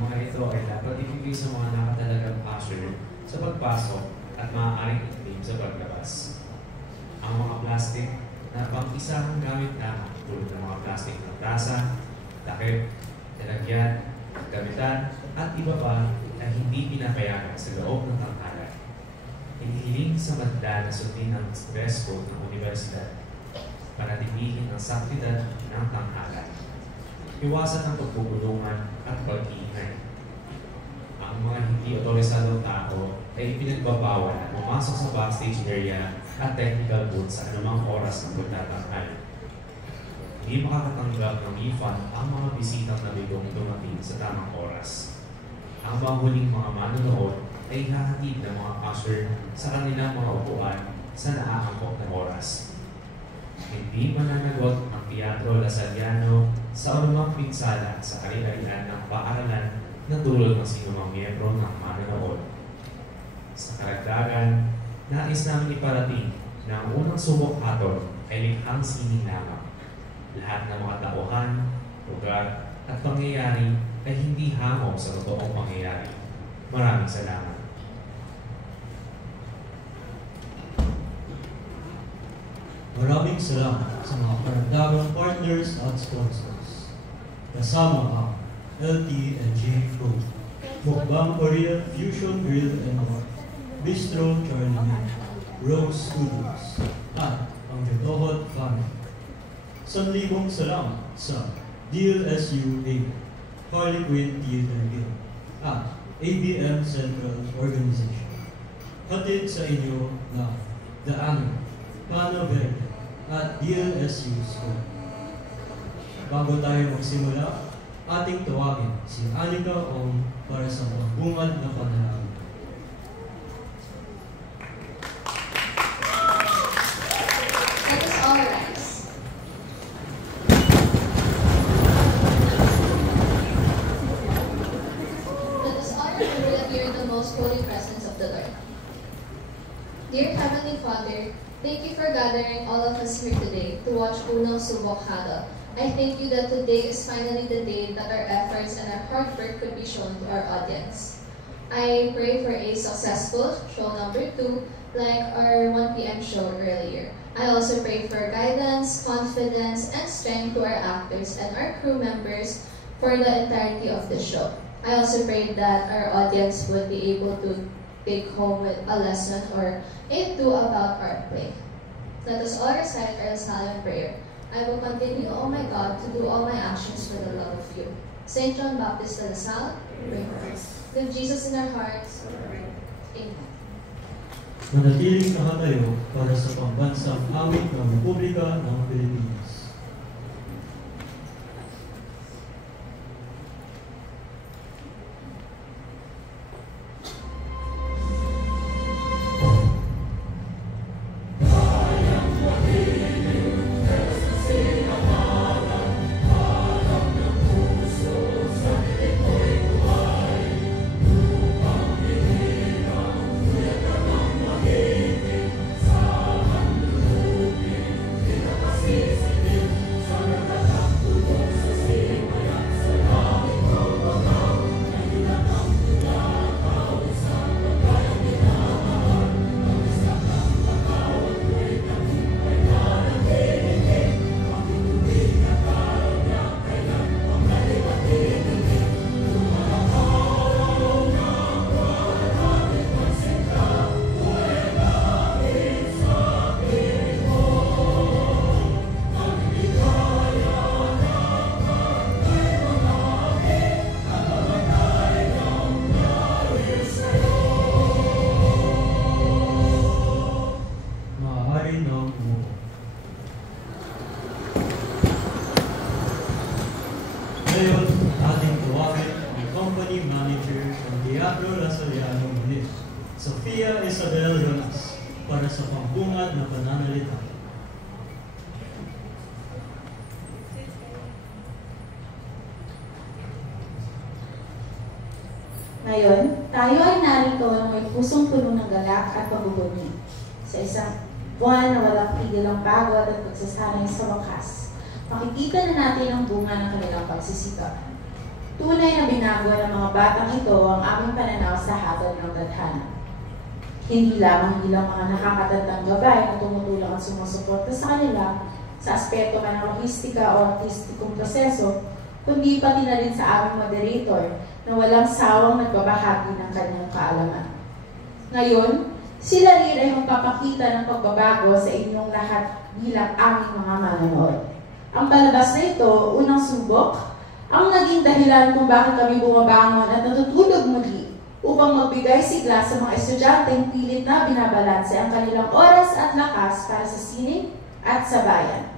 mga ito ay dapat ibigay sa mga nakatalagang usher sa pagpasok at maaaring itim sa paglabas. Ang mga plastic na pang-isang gamit lamang tulad ng mga plastic na tasa, takip, lalagyan, gamitan, at iba pa ay hindi pinapayagan sa loob ng tanghalan. Hinihiling sa madla na sundin ang dress code ng universidad para panatilihin ang saktidad ng tanghalan. Iwasan ang pagpupulungan at pag-iingay. Ang mga hindi otorisadong tao ay ipinagbabawal na pumasok sa backstage area at technical booth sa anumang oras ng pagtatanghal. Hindi makakatanggap ng refund ang mga bisitang nabigong dumating sa tamang oras. Ang manghuling mga manonood ay hahatid ng mga usher sa kanilang mga upuan sa naaangkop na oras. Hindi mananagot ang Teatro Lasaliano sa anumang pinsala sa ari-arian ng paaralan na tulad ng sinumang miyembro ng manonood. Sa karagdagan, nais namin iparating na ang unang subok hatol ay likhang sining lamang. Lahat ng mga tauhan, lugar, at pangyayari ay hindi hango sa totoong pangyayari. Maraming salamat. Maraming salamat sa mga karagdagang partners at sponsors. Kasama ang LT&J Food, Mukbang Korea Fusion Grill and More, Bistro Charlie May, Rose Studios, at ang Jodohot Family. 1,000 salamat sa DLSU-A, Harley Quinn Theater Guild, at ABM Central Organization. Hatid sa inyo na The Anime, Pano Verde, at DLSU School. Bago tayo magsimula, ating tawagin si Anika Ong para sa pagbungad na panalangin. Let us all rise. Let us all remember that we are in the most holy presence of the Lord. Dear Heavenly Father, thank you for gathering all of us here today to watch Unang Subok Hatol. I thank you that today is finally the day that our efforts and our hard work could be shown to our audience. I pray for a successful show number 2, like our 1 p.m. show earlier. I also pray for guidance, confidence, and strength to our actors and our crew members for the entirety of the show. I also pray that our audience would be able to take home with a lesson or a do about our play. Let us all recite our silent prayer. I will continue, O my God, to do all my actions for the love of you. Saint John Baptist de La Salle, pray for us. Live Jesus in our hearts. Amen. Manatiling nakatayo para sa pambansang awit ng Republika ng Pilipinas. Ngayon, ating tawagin ang company manager ng Teatro Lasaliano Manila, Sofia Isabel Ronas, para sa pambungad na pananalita. Ngayon, tayo ay narito ng may pusong puno ng galak at pagbubunyi sa isang buwan na walang pigil ang pagod at pagsasanay sa wakas. Makikita na natin ang bunga ng kanilang pagsisikap. Tunay na binago ng mga batang ito ang aming pananaw sa hatol ng tadhana. Hindi lamang bilang mga nakakatandang gabay na tumutulong at sumusuporta sa kanila sa aspeto man ng logistika o artistikong proseso, kundi pati na rin sa aming moderator na walang sawang nagbabahagi ng kanyang kaalaman. Ngayon, sila rin ay magpapakita ng pagbabago sa inyong lahat bilang aming mga manonood. Ang palabas na ito, unang subok, ang naging dahilan kung bakit kami bumabangon at natutulog muli upang magbigay sigla sa mga estudyanteng pilit na binabalanse ang kanilang oras at lakas para sa sining at sa bayan.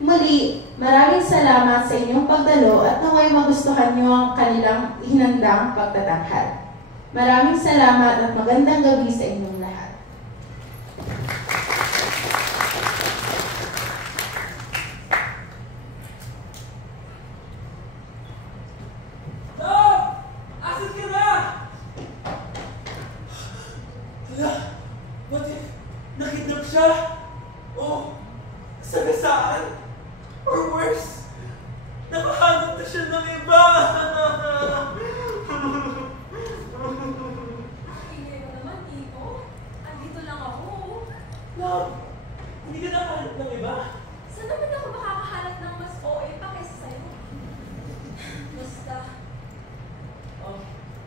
Muli, maraming salamat sa inyong pagdalo at naway magustuhan niyo ang kanilang hinandang pagtatanghal. Maraming salamat at magandang gabi sa inyong lahat. What if nakidnap siya? O sagasaan? Or worse, nakahanap na siya ng iba! Hindi ko naman, Tito. Andito lang ako. Love, hindi ka nakahanap ng iba? Saan naman ako makakahanap ng mas OA pa kaysa sa'yo? Basta,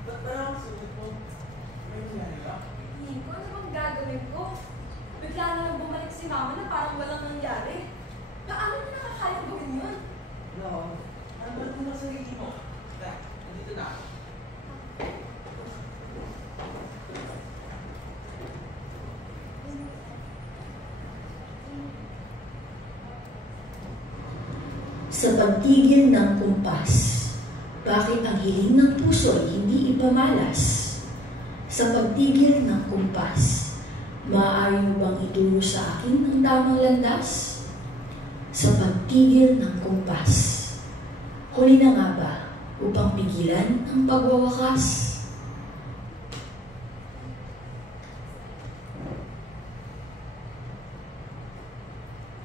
Ba't parang sulit mo? May nangyari ba? hindi ko ano bang gagawin ko. Bigla na lang bumalik si Mama na parang walang nangyari. Paano niya nakakaya gawin yun? Love, nandun mo na sa sarili mo. Nandito na. Sa pagtigil ng kumpas, bakit ang hiling ng puso ay hindi ipamalas? Sa pagtigil ng kumpas, maaari mo bang ituro sa akin ang tamang landas? Sa pagtigil ng kumpas, huli na nga ba upang pigilan ang pagwawakas?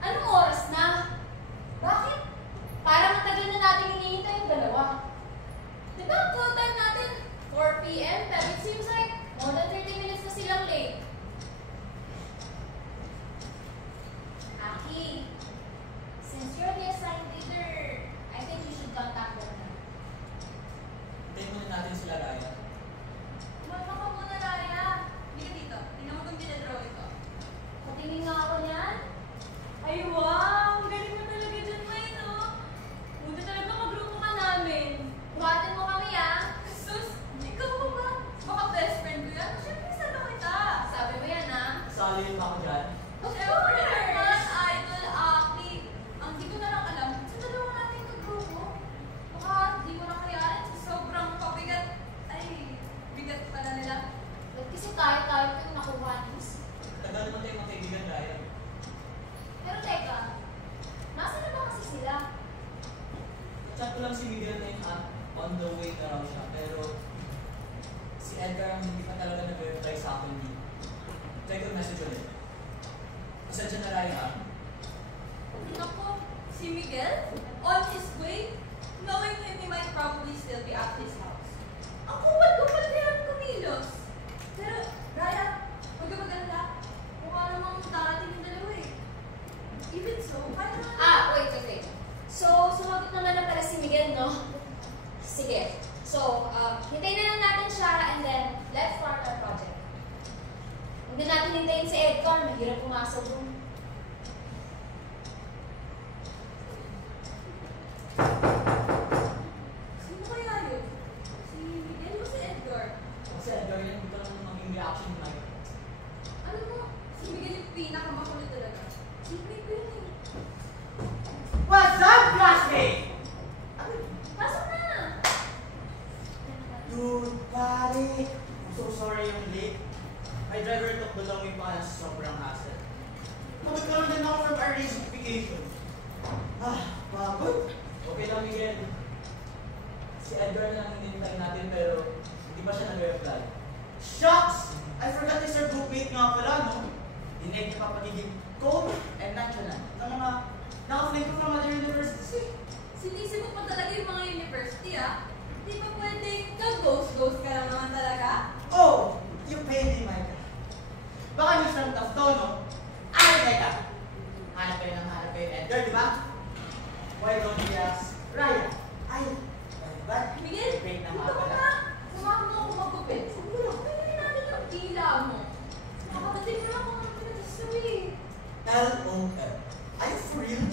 Anong oras na? Bakit? Parang matagal na natin hinihintay yung dalawa. Di ba ang call time natin? 4 p.m. Pero it seems like more than 30 minutes na silang late. Aki, since you're the assigned leader, I think you should contact them now. Hintayin muna natin sila, Raya. Mama ka muna, Raya. Hindi ka dito. Tingnan mo itong dinadrawing ko. Patingin nga ako niyan. Ay, wow! Ang galing mo talaga dyan, May, no? Buti talaga magrupo ka namin. Buhatin mo kami ah. Sus, ikaw pa ba? Baka best friend ko yan. Siyempre, sana kita. Sabi mo yan ah. Sali pa ako dyan. Siyempre naman, idol, Aki. Ang di ko na lang alam, sa dalawa natin kagrupo. Baka di ko na kayanin sa sobrang pabigat. Ay, bigat pala nila. Ba't kasi tayo-tayo ko yung nakuha niyo? Tagal naman tayo magkaibigan, Raya. Pero teka, nasa na ba kasi sila? Chat ko lang si Miguel na yun on the way na raw siya. Pero si Edgar ang hindi pa talaga nag-reply sa akin dito. Try ko message ulit. Pasensya na, Raya, ha? Naku, si Miguel, on his way, knowing him, he might probably still be at his house. Ang kupal-kupal niya ang kumilos. Pero, Raya, huwag ka mag-alala. Mukha namang darating yung dalawa eh. Even so, kaya naman. Wait. So, sumagot naman na pala si Miguel, no? Sige. So, hintayin na lang natin siya and then let's start our project. Hindi natin hintayin si Edgar, mahirap pumasok dun. Sino kaya yun? Si Miguel o si Edgar? Kasi Edgar yan, hindi ko lang maging reaction niya. Ano mo, si Miguel yung pinakamakulit talaga. Secret ko yun eh. What's up, classmate? Pasok na! Dude, pare. I'm so sorry yung late. My driver took the long way pa sa sobrang hassle. Magkaroon din ako from our race vacation. Pagod. Okay lang, Miguel. Si Edgar na lang hinintay natin pero hindi pa siya nag-reply. Shucks! I forgot this our groupmate nga pala, no? Dinig niya pa pagiging cold and nonchalant ng mga naka-flake ko from other universities. Sinisip mo pa talaga yung mga university ah. Di ba pwedeng nag-ghost-ghost ka lang naman talaga? Oh, you pay me, Micah. Baka miss lang tough to, no? Ay, Micah! Hanap kayo Edgar, di ba? Why don't you ask Ryan? Ay, but Miguel, break na dito mga ka pala. na. Sumama mo ako magkupit. Pwede natin yung tila mo. Nakakating mo lang kung ano pinag-sasabi. LOL. Are you for real?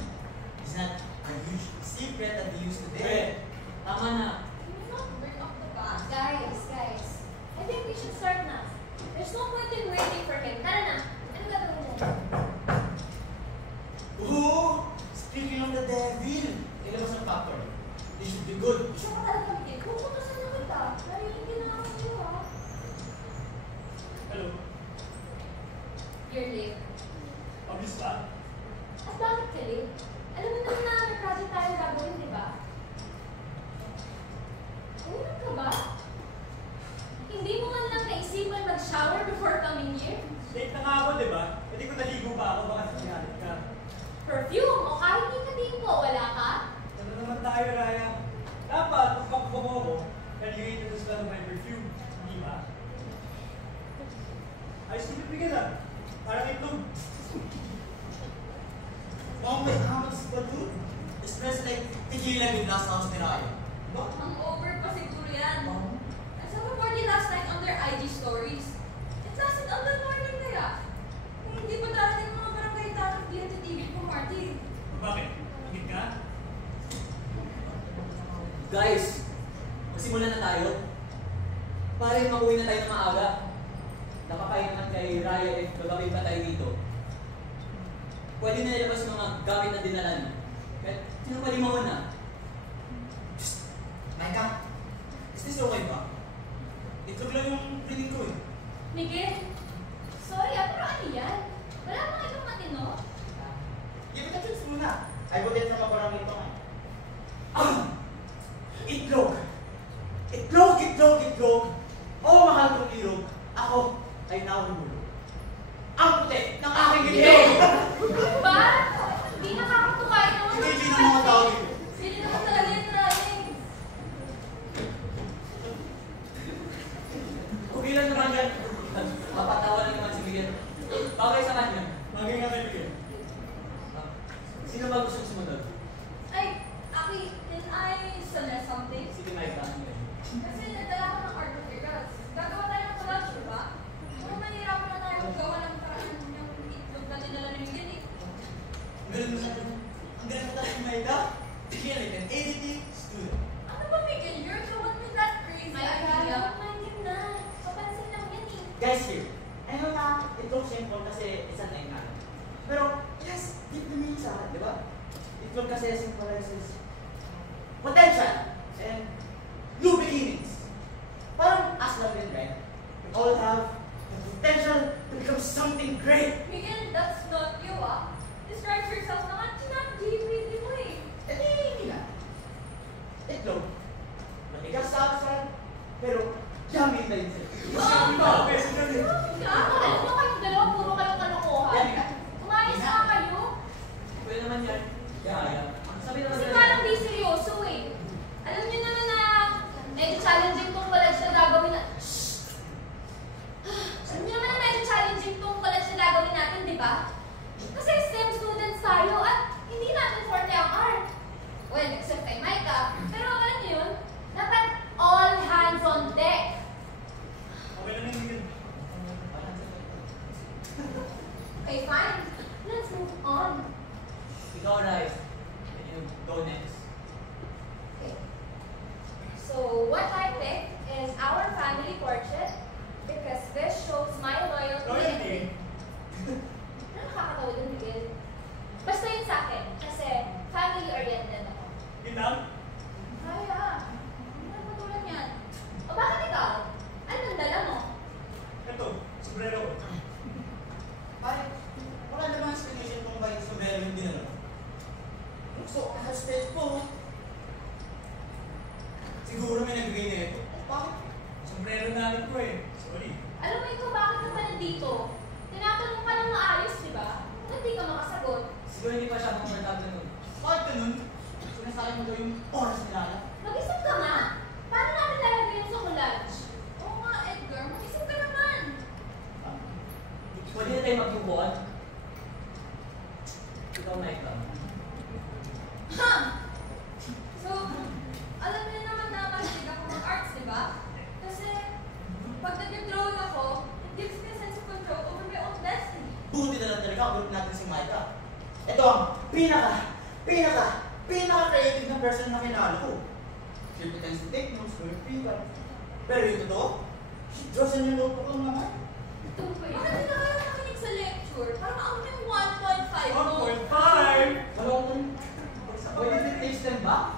Is that a huge secret that we used today? Tama na. Can you not bring up the past? Guys, I think we should start na. There's no point in waiting for him. Tara na. Ano gagawin mo? Ooh! Speaking of the devil, ilabas ng factory. This should be good. Isa ka talaga, Miguel. Pupuntasan na kita. Narinig na ako sa'yo, ha? Hello, You're late. obvious ba? At bakit ka late? Alam mo naman na may project tayo gagawin, di ba? Uminom ka ba? Hindi mo man lang naisipan mag-shower before coming here? Late na nga ako, di ba? Hindi ko naligo pa ako, baka sinalit ka. Perfume o kahit nicotine po, wala ka? Ano naman tayo, Raya? Dapat, pagpakbo mo ako, nag-i-introduce lang ng my perfume. Hindi ba? Ayos ko bibigyan ah. Parang itlog. Oh my God, but dude, it smells like tequila with last house ni Ryan. No? Ang over pa siguro yan. I saw the party last night on their IG stories. It lasted until morning kaya. Hindi pa darating ang mga barangay tatang diyan sa TV ko, Marty. Bakit? Ingit ka? Guys, magsimulan na tayo. Para makuwi na tayo ng maaga. Nakakain naman kay Raya if gagawin pa tayo dito. Pwede na ilabas yung mga gamit na dinala niyo. Kahit sino pwede mauna? Micah, is this okay ba? Itlog lang yung piling ko eh. Miguel, sorry pero ano yan? Wala mga ibang matino? Give it a chance muna. I got it from a barang ito nga. Itlog! Itlog! Oo, mahal kong ilog. Ako ay nahulog. Ang puti ng aking ilog! Ba? Hindi nakakatukain naman. Hindi na mga tao dito. Sili naman talaga yung running. Okay lang naman yan. Mapatawa lang naman si Miguel. Bagay sa kanya. Bagay nga kay Miguel. Sino ba gusto sumunod? Ay, Aki, can I suggest something? Sige, Mike. Kasi nadala ko ng art materials. Gagawa tayo ng collage, di ba? Kung mahirapan na tayo gawa ng paraan yung itlog na dinala ni Miguel eh. Ang galing mo talagang Maida. Feel like an ADD student. Ano ba, Miguel? You're the one with that crazy May idea. akala, mind him na. Papansin lang yan eh. Guys, here. I know na it looks simple kasi isa na yung natin. Pero, yes, deep meaning sa akin, di ba? Itlog kasi symbolizes potential and new beginnings. Parang us lang din, right? We all have the potential to become something great. Miguel, that's not you, ah. Describe yourself naman, sinag-GPD mo eh. Eh, hindi na. Itlog. Matigas sa outside, pero yummy na yun sa'yo. Oh, no. Alam nyo kayong dalawa, puro kayong kalokohan. Umayos na kayo. Pwede naman yan. Kaya, sabi naman Kasi yan. parang di seryoso eh. Alam niyo naman na medyo challenging tong college na gagawin na... Shhh! Alam niyo naman na medyo challenging tong college na gagawin natin, di ba? Kasi STEM students tayo at hindi natin forte ang art. Well, except kay Micah. Pero alam niyo yun, dapat all hands on deck. Okay lang yung Miguel. Okay, fine. Let's move on. Ikaw, Rice. Can you go next? Okay. So what I picked is our family portrait because this shows my loyalty. Loyalty? Ano nakakatawa dun, Miguel? Basta yun sa akin kasi family-oriented ako. Yun lang? Kaya, ano ba tulad yan? O bakit pwede tayo magtubuan? Ikaw na ikaw. Ha! So, alam niyo naman na mahilig ako mag-arts, di ba? Kasi, pag nag-drawing ako, it gives me a sense of control over my own destiny. Buti na lang talaga, group natin si Micah. Ito ang pinaka-creative na person na kinala ko. She pretends to take notes for free, pero yung totoo, she draws in your notebook lang naman. Bakit hindi na kayo nakinig sa lecture? Parang ako yung 1.5 mo. 1.5! Pwede din taste them ba?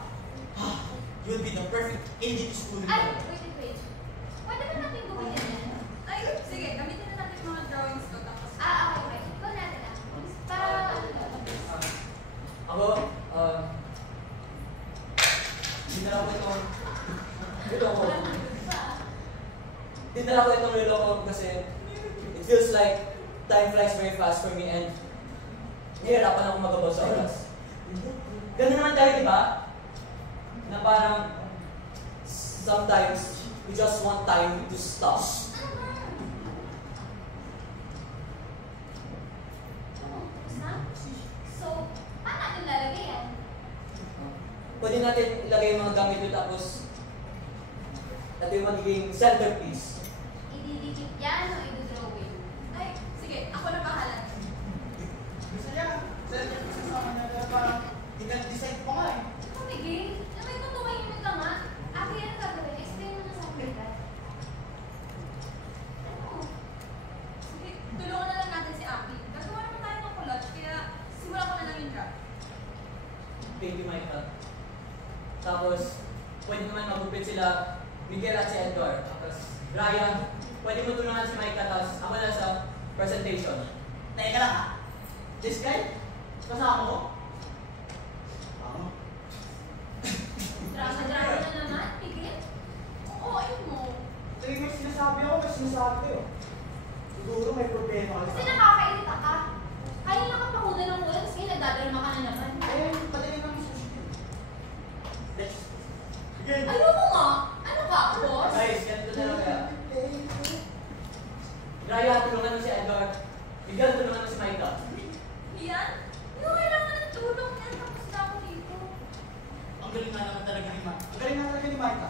You'll be the perfect ADP student. Ay, wait. Pwede ba natin gawin yan? Ay, sige, gamitin na natin yung mga drawings ko. Tapos, Okay. Ikaw natin ah. Para Ako, dinala ko itong relo ko kasi it feels like time flies very fast for me and nahihirapan ako magabaw sa oras. Ganun naman tayo, di ba? Na parang sometimes we just want time to stop. So, paano natin lalagay yan? Pwede natin ilagay yung mga gamit yun tapos ito yung magiging centerpiece. Ididikit yan o idodrawing? ay, sige, ako na bahala. Gusto niya, sasama niya parang design pa nga eh. Ikaw, Miguel. Naman kung tumahimik ka nga. Aki, ano gagawin? Explain mo na sa akin ka. Ano? Sige, tulungan na lang natin si Aki. Gagawa naman tayo ng collage, kaya simulan ko na lang yung draft. Thank you, Michael. Tapos, pwede naman magupit sila Miguel at si Edgar. Tapos, Ryan, pwede mo tulungan si Michael. Tapos, ako na sa presentation. Teka lang ha. This guy? Kasama mo? Drama na naman, Miguel. Oo, ayun mo. Sige, may sinasabi ako, may sinasabi kayo. Siguro may problema Kasi ka. nakakairita ka. Kaya nakapakunan ng ulan, kasi nagdadrama ka na naman. Ayun, padaling naman sa susunod. Let's... Again! Ayoko nga. Ano ka, boss? Guys, ganito na lang kaya. Ryan, tulungan mo si Edgar. Miguel, tulungan mo si Michael. Yan? Hindi ko kailangan ng tulong yan. Tapos na ako dito. Ang galing nga naman talaga ni Mike. Ang galing nga talaga ni Mike.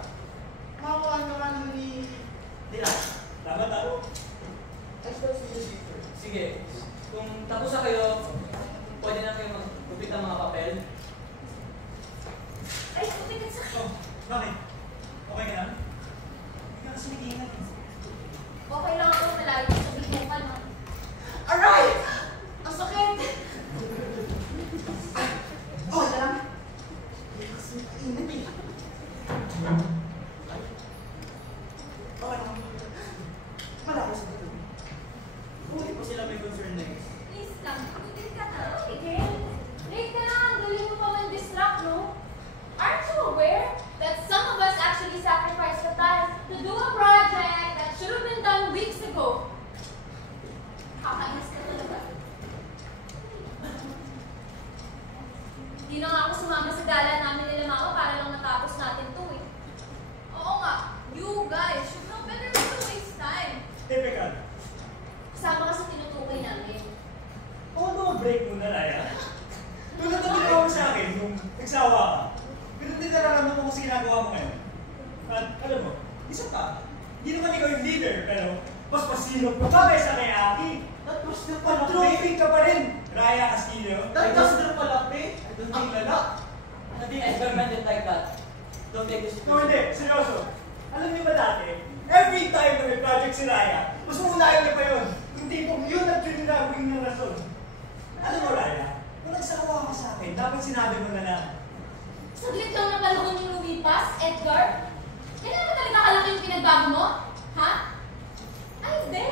Makakuha ka nga naman ni... Nila. Tama tao. Let's go see the picture. Sige, kung tapos na kayo, pwede na kayo magkupit ng mga papel. Ay, kupigat sa akin. Bakit? Okay ka lang? Hindi ka kasi nag-iingat. Okay lang ako malalim sa bitukan, ha? Alright! Ang sakit! Okay ka lang? Hindi ka kasi nag-iingat eh. Okay lang. Malaki sa dito. Hindi pa sila may concern na yun. Please lang. Kutin ka na. Miguel, late ka na. Ang galing mo pa man-distract, no? Aren't you aware that some of us actually sacrificed the time to do a project that should have been done weeks ago? Kakainis ka talaga. Hindi na nga ako sumama sa gala namin nila mama para lang matapos natin to eh. Oo nga. You guys should know better than to waste time. Typical. Kasama ka sa tinutukoy namin. Ako ba mag-break muna, Raya? Tulad na ginawa mo sa akin nung nagsawa ka. Ganun din nararamdaman mo kasi ginagawa mo ngayon. At alam mo, isa pa, hindi naman ikaw yung leader, pero mas pasilog pa ba kaysa kay Aki? That was the palakpe. Pag-trophy ka pa rin, Raya Castillo. That was the palakpe. I don't think lala. Hindi, Edgar meant it like that. Don't take this No, hindi. Seryoso. Alam niyo ba dati, every time na may project si Raya, mas uunahin niya pa yun. Hindi po yun ang tinagawin ng rason. Alam mo, Raya, kung nagsawa ka sa akin, dapat sinabi mo na lang. Saglit lang na panahon yung lumipas, Edgar. Kailan ba talaga kalaki yung pinagbago mo? Ha? Ay, hindi.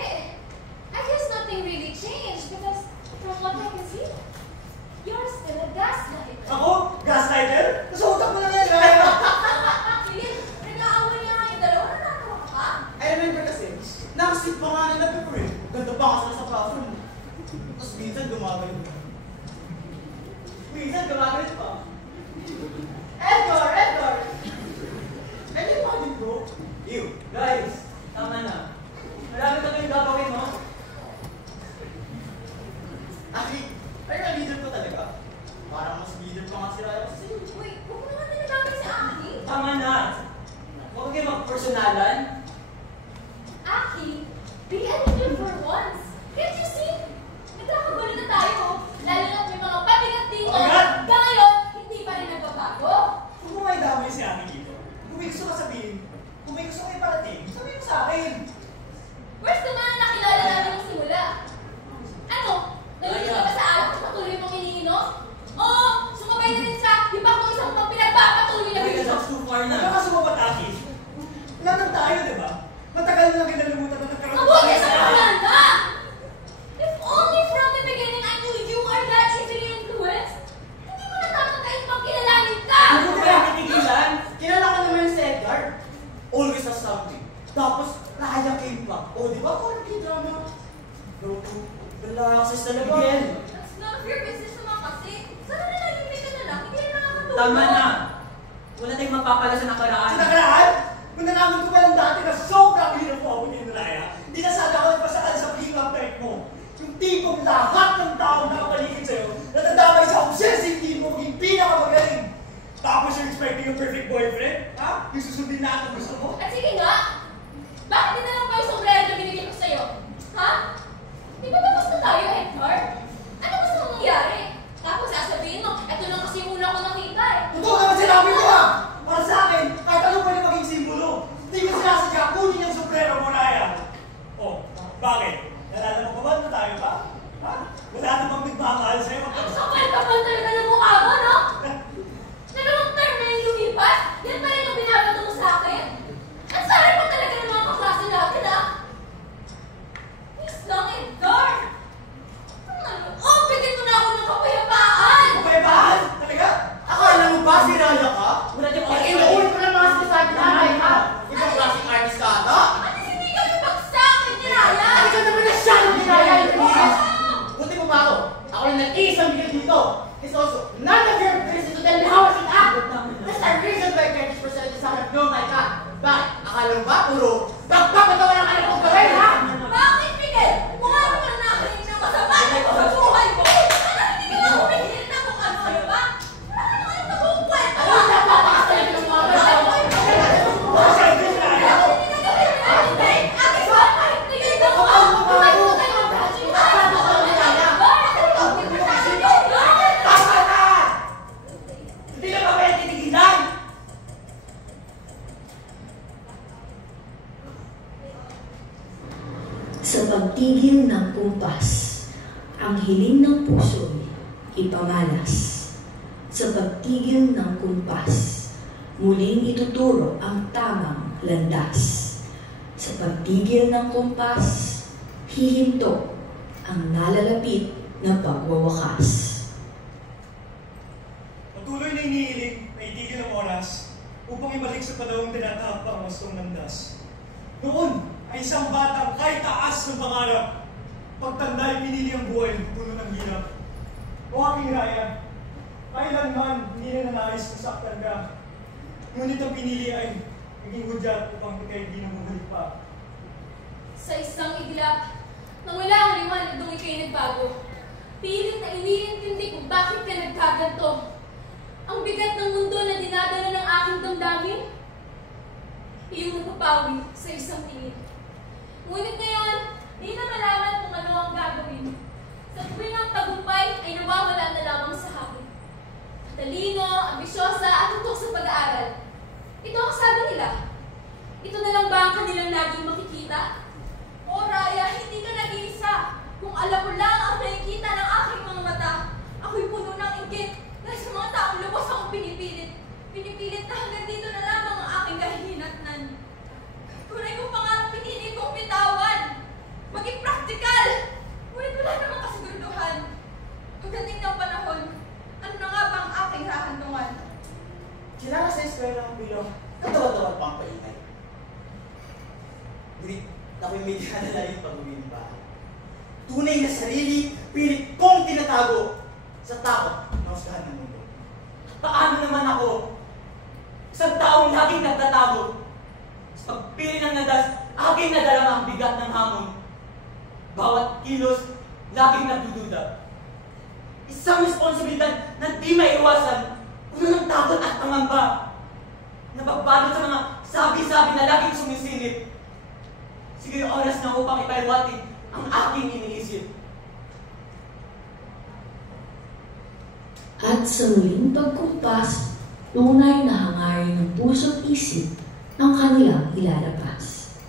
I guess nothing really changed because from what I can see, you're still a gaslighter. Ako? Gaslighter? Nasa utak mo lang yan, Raya! Philip, nag-aaway niya nga yung dalawa. Natatawa ka pa? I remember kasi, nakasit pa nga nila paper eh. Ganda pa kasi sa classroom. Tapos minsan gumagalit pa. Minsan gumagalit pa. Edgar! Edgar! Ano yung mga bro? You, guys, tama na. Marami na kayong gagawin, no? personalan? Aki, be edited for once. Can't you see? Nagkakagulo na tayo. Lalo na may mga pabigat dito. Oh my God! Hanggang ngayon, hindi pa rin nagbabago. Kung may damay si Aki dito, kung may gusto ka sabihin, kung may gusto ka iparating, sabihin mo sa akin. Where's the man na nakilala namin ng simula? Ano? Nalulito ka ba sa alak at patuloy mong iniinom? Oo, sumabay na rin siya. Di ba kung isang pang pinagpapatuloy na gusto? That's too far na. Ano ka sumabat, Aki? Wala nang tayo, di ba? Matagal na lang kinalimutan na nagkaroon. Mabuti sa pagkanda! If only from the beginning I knew you are that easily influenced, hindi mo na tamang kahit pang kilalanin ka! Ano ba kaya titigilan? Kilala ko naman si Edgar. Always has something. Tapos, Raya came pa. O, di ba? Parang k-drama. Bro, relaxes talaga. Miguel. That's none of your business naman kasi. Sana nalagimik ka na lang, hindi na nakakatulong. Tama na. Wala tayong mapapala sa nakaraan. Sa nakaraan, kung nalaman ko pa lang dati na sobrang hirap mo ako ni Raya, hindi na sana ako nagpasakal sa pagiging update mo. Yung tipong lahat ng tao nakapaligid sa'yo, natadamay sa obsessive team mo maging pinakamagaling. Tapos you're expecting a perfect boyfriend? Ha? Yung susundin na ang gusto mo? At sige nga, bakit din na lang pa yung sombrero na binigay ko sa'yo? Ha? Di ba tapos na tayo, Hector? Ano gusto mong nangyari? Tapos sasabihin mo, eto lang kasi yung una ko nakita eh. Totoo naman sinabi ko ha! Para sa akin, kahit ano pa yung maging simbolo, hindi ko sinasadya kunin yung sombrero mo, Raya. Oh, bakit? Nalala mo pa ba na tayo pa? Ha? Wala namang nagmamahal sa'yo. Ang sakal ka pa talaga ng mukha mo, no? Dalawang term na yung lumipas, yan pa rin yung binabato mo sa akin. Ang sarap mo talaga ng mga kaklase natin, ha? Please lang, Edgar! Oh, bigyan mo na ako ng kapayapaan! Kapayapaan? Talaga? Akala mo ba si Raya ka? Wala tayong Ay, inuulit mo lang mga sinasabi na Raya ka. Ibang klaseng artist ka ata. At hindi kami pagsakin ni Raya! Ay, ka naman na siya ng Raya yung bilis. Buti mo ba ako? Ako lang nag-iisang bigay dito. It's also none of your business to tell me how I should act. That's the reason why I can't percent sa akin. No, my God. Bakit? Akala mo ba? Puro bakbak ito ang anak kong gawin, ha? Bakit, Miguel? Mukha mo na nakinig ng masama sa buhay mo! Ano, hindi ka lang humihilit na kung ano ba? Wala ka naman nakukwento! Ano ang napapakasal ng mga tao? Pasensya na, Raya. Tama na! Hindi na ba pwede titigilan? Sa pagtigil ng kumpas, ang hiling ng puso'y ipamalas. Sa pagtigil ng kumpas, muling ituturo ang tamang landas. Sa pagtigil ng kumpas, hihinto ang nalalapit na pagwawakas. Patuloy na iniiling na itigil ang oras upang ibalik sa panahong tinatahak pa ang wastong landas. Noon ay isang batang kahit taas ng pangarap, pagtanda'y pinili ang buhay puno ng hirap. O aking Raya, kailanman hindi na nanais masaktan ka. Ngunit ang pinili ay maging hudyat upang ika'y di na bumalik pa. Sa isang iglap, nang wala ang liwanag nung ika'y nagbago, pilit na iniintindi kung bakit ka nagkaganto. Ang bigat ng mundo na dinadala ng aking damdamin, iyong napapawi sa isang tingin. Ngunit ngayon, di na malaman kung ano ang gagawin. Sa tuwing ang tagumpay ay nawawala na lamang sa akin. Matalino, ambisyosa at tutok sa pag-aaral. Ito ang sabi nila. Ito na lang ba ang kanilang laging makikita? O Raya, hindi ka nag-iisa. Kung alam mo lang ang nakikita ng aking mga mata, ako'y puno ng inggit dahil sa mga taong lubos akong pinipilit. Pinipilit na hanggang dito na lamang ang aking kahihinatnan. Tunay kong pangarap pinili kong bitawan. Maging praktikal. Ngunit wala namang kasiguraduhan. Pagdating ng panahon, ano na nga ba ang aking hahandungan? Kilala sa eskwela ang bilo. Katawad-tawad pang paingay. Ngunit ako'y may dinadala pag-uwi ng bahay. Tunay na sarili, pilit kong tinatago sa takot na husgahan ng mundo. Paano naman ako? Isang taong laging nagtatago. Sa pagpili ng nadas, aking nadala ang bigat ng hamon. Bawat kilos, laging nagdududa. Isang responsibilidad na di maiwasan, puno ng takot at pangamba. Nababalot sa mga Sabi-sabi na laging sumisilip. Sige, oras na upang ipaliwanag ang aking iniisip. At sa muling pagkumpas, tunay na hangarin ng puso't isip ang kanilang ilalabas.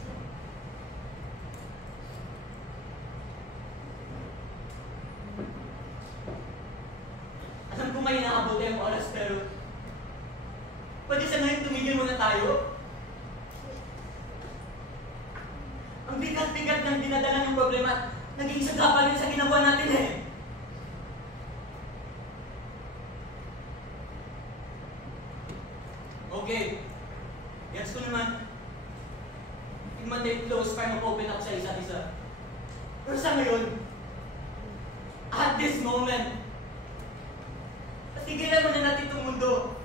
Alam ko may inaabot yung oras, pero pwede sa ngayon tumigil muna tayo? Ang bigat-bigat ng dinadala ng problema, naging sagapa rin sa ginagawa natin eh. Okay. Gets ko naman. Hindi man tayo close, para mag-open up sa isa't isa. Pero sa ngayon, at this moment, patigilan mo na natin itong mundo.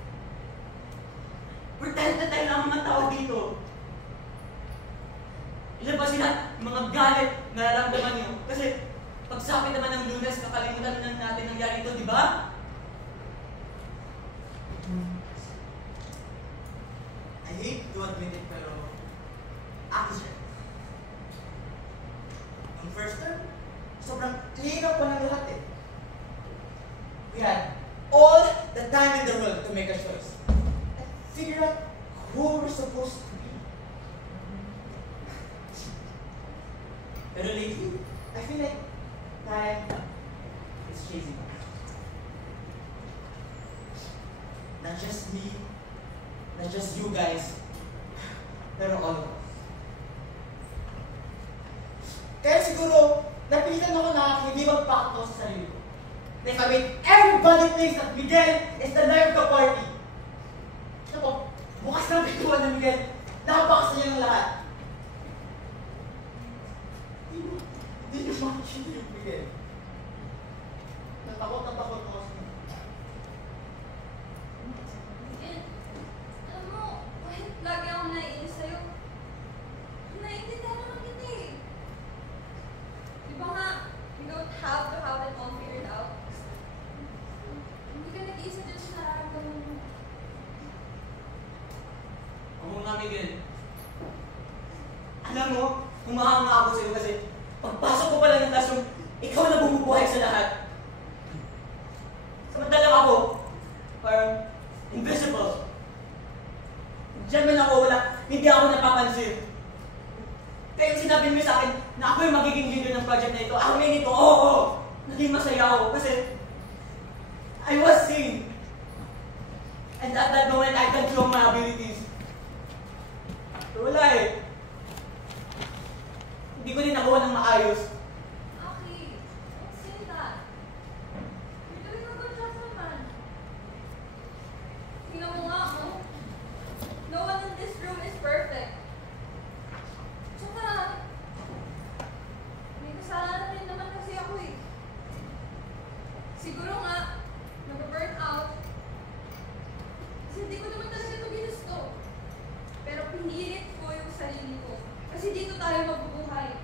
Pretend na tayo lang ang mga tao dito. Ilabasin na mga galit na nararamdaman nyo. Kasi pagsapit naman ng Lunes, kakalimutan na natin nangyari ito, di ba? I hate to admit it, pero ako siya. Ang first term, sobrang linaw pa ng lahat eh. We had all the time in the world to make a choice. And figure out who we're supposed to be. Pero lately, I feel like time is chasing us. Not just me, not just you guys, pero all of us. Kaya siguro, napilitan ako na hindi magpakto sa sarili ko. Like I mean, everybody thinks that Miguel is the life of the party. Ako, bukas na bituan ng Miguel, napakasaya ng lahat. Hindi nyo makikita yung Miguel. Natakot ako sa Alam mo, kahit lagi akong naiinis sa'yo, naiintindihan naman kita eh. Di ba nga, you don't have to have it all figured out. Hindi ka nag-iisa dyan sa nararamdaman mo. Ako nga, Miguel. Alam mo, humahanga ako sa'yo kasi pagpasok ko pala ng klasong, ikaw na bumubuhay sa lahat. Samantalang ako, parang invisible. Diyan man ako wala, hindi ako napapansin. Kaya yung sinabi mo sa akin na ako yung magiging leader ng project na ito, amin ito, oo! Naging masaya ako kasi I was seen. And at that moment, I can show my abilities. Pero wala eh. Hindi ko din nagawa ng maayos. Aki, don't say that. You're doing a good job naman. Tingnan mo nga, no? No one in this room is perfect. Tsaka, may kasalanan rin naman kasi ako eh. Siguro nga, nag-burn out. Kasi hindi ko naman talaga ito ginusto. Pero pinilit ko yung sarili ko. Kasi dito tayo magbubuhay.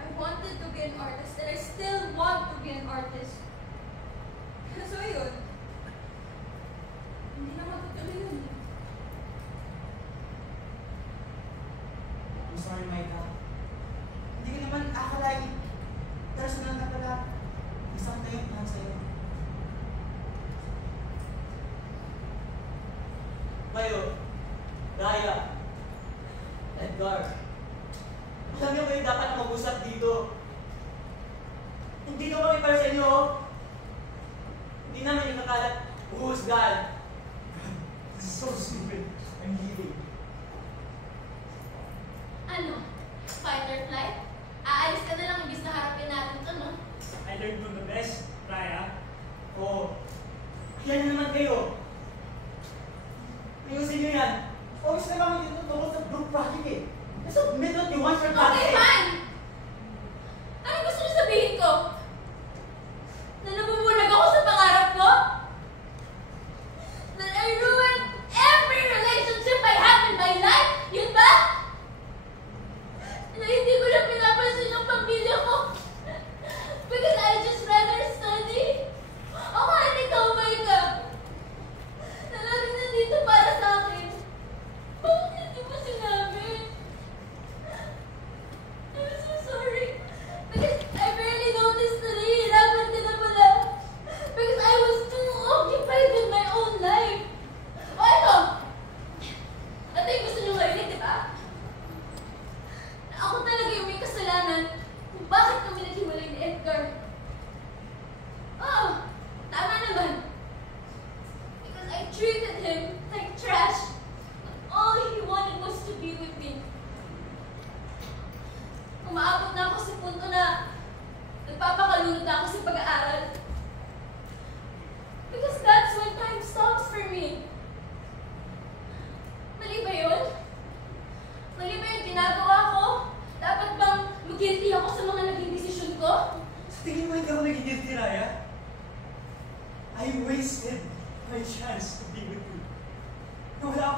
I wanted to be an artist and I still want to be an artist. So yun, hindi na matutuloy yun. I'm sorry, Micah. Hindi ko naman akalain. Personal na pala. Isang tayo na sa'yo. Kayo, Raya, Edgar, alam niyo kayo dapat na mag-usap dito. Hindi ko kami para sa inyo. Hindi namin ikakalat uhusgan. This is so stupid. I'm leaving. Ano? Fight or flight? Aalis ka na lang imbis na harapin natin ito, no? I learned from the best, Raya. Oo. Kaya na naman kayo. Ayusin niyo yan. Always na kami dito tungkol sa group project eh. Just admit what you want your Okay, project. fine! Anong gusto niyo sabihin ko? Na nabubulag ako sa pangarap ko? That I ruined every relationship I have in my life? Yun ba? Na hindi ko na pinapansin yung pamilya ko? Because I just rather study? O kahit ikaw, Micah? Na lagi na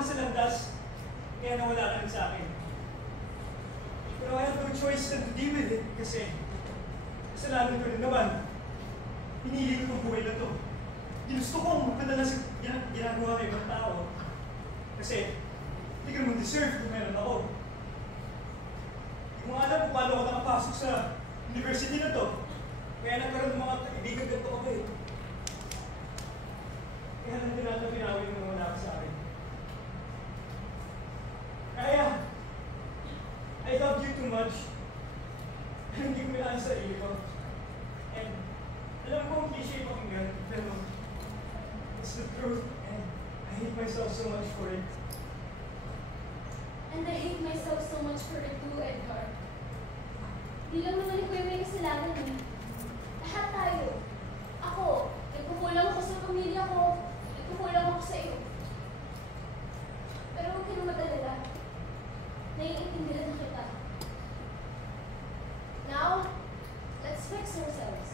ako sa landas, kaya nawala ka rin sa akin. Pero I have no choice than to deal with it kasi kasalanan ko rin naman. Pinili ko itong buhay na to. Ginusto kong magpadala sa ginagawa ng ibang tao. Kasi hindi ko naman deserve kung meron ako. Hindi mo alam kung paano ako nakapasok sa university na to. Kaya nagkaroon ng mga kaibigan ganito ako eh. Kaya lang din natin pinawin mo naman ako sa akin. Kaya, I love you too much. Hindi ko milaan sa iyo ko. And alam ko ang cliche pakinggan, pero it's the truth and I hate myself so much for it. And I hate myself so much for it too, Edgar. Di lang naman ikaw yung may kasalanan eh. Lahat tayo. Ako, nagkukulang ako sa pamilya ko. Nagkukulang ako sa iyo. Pero huwag ka na mag-alala. Naiintindihan na kita. Now, let's fix ourselves.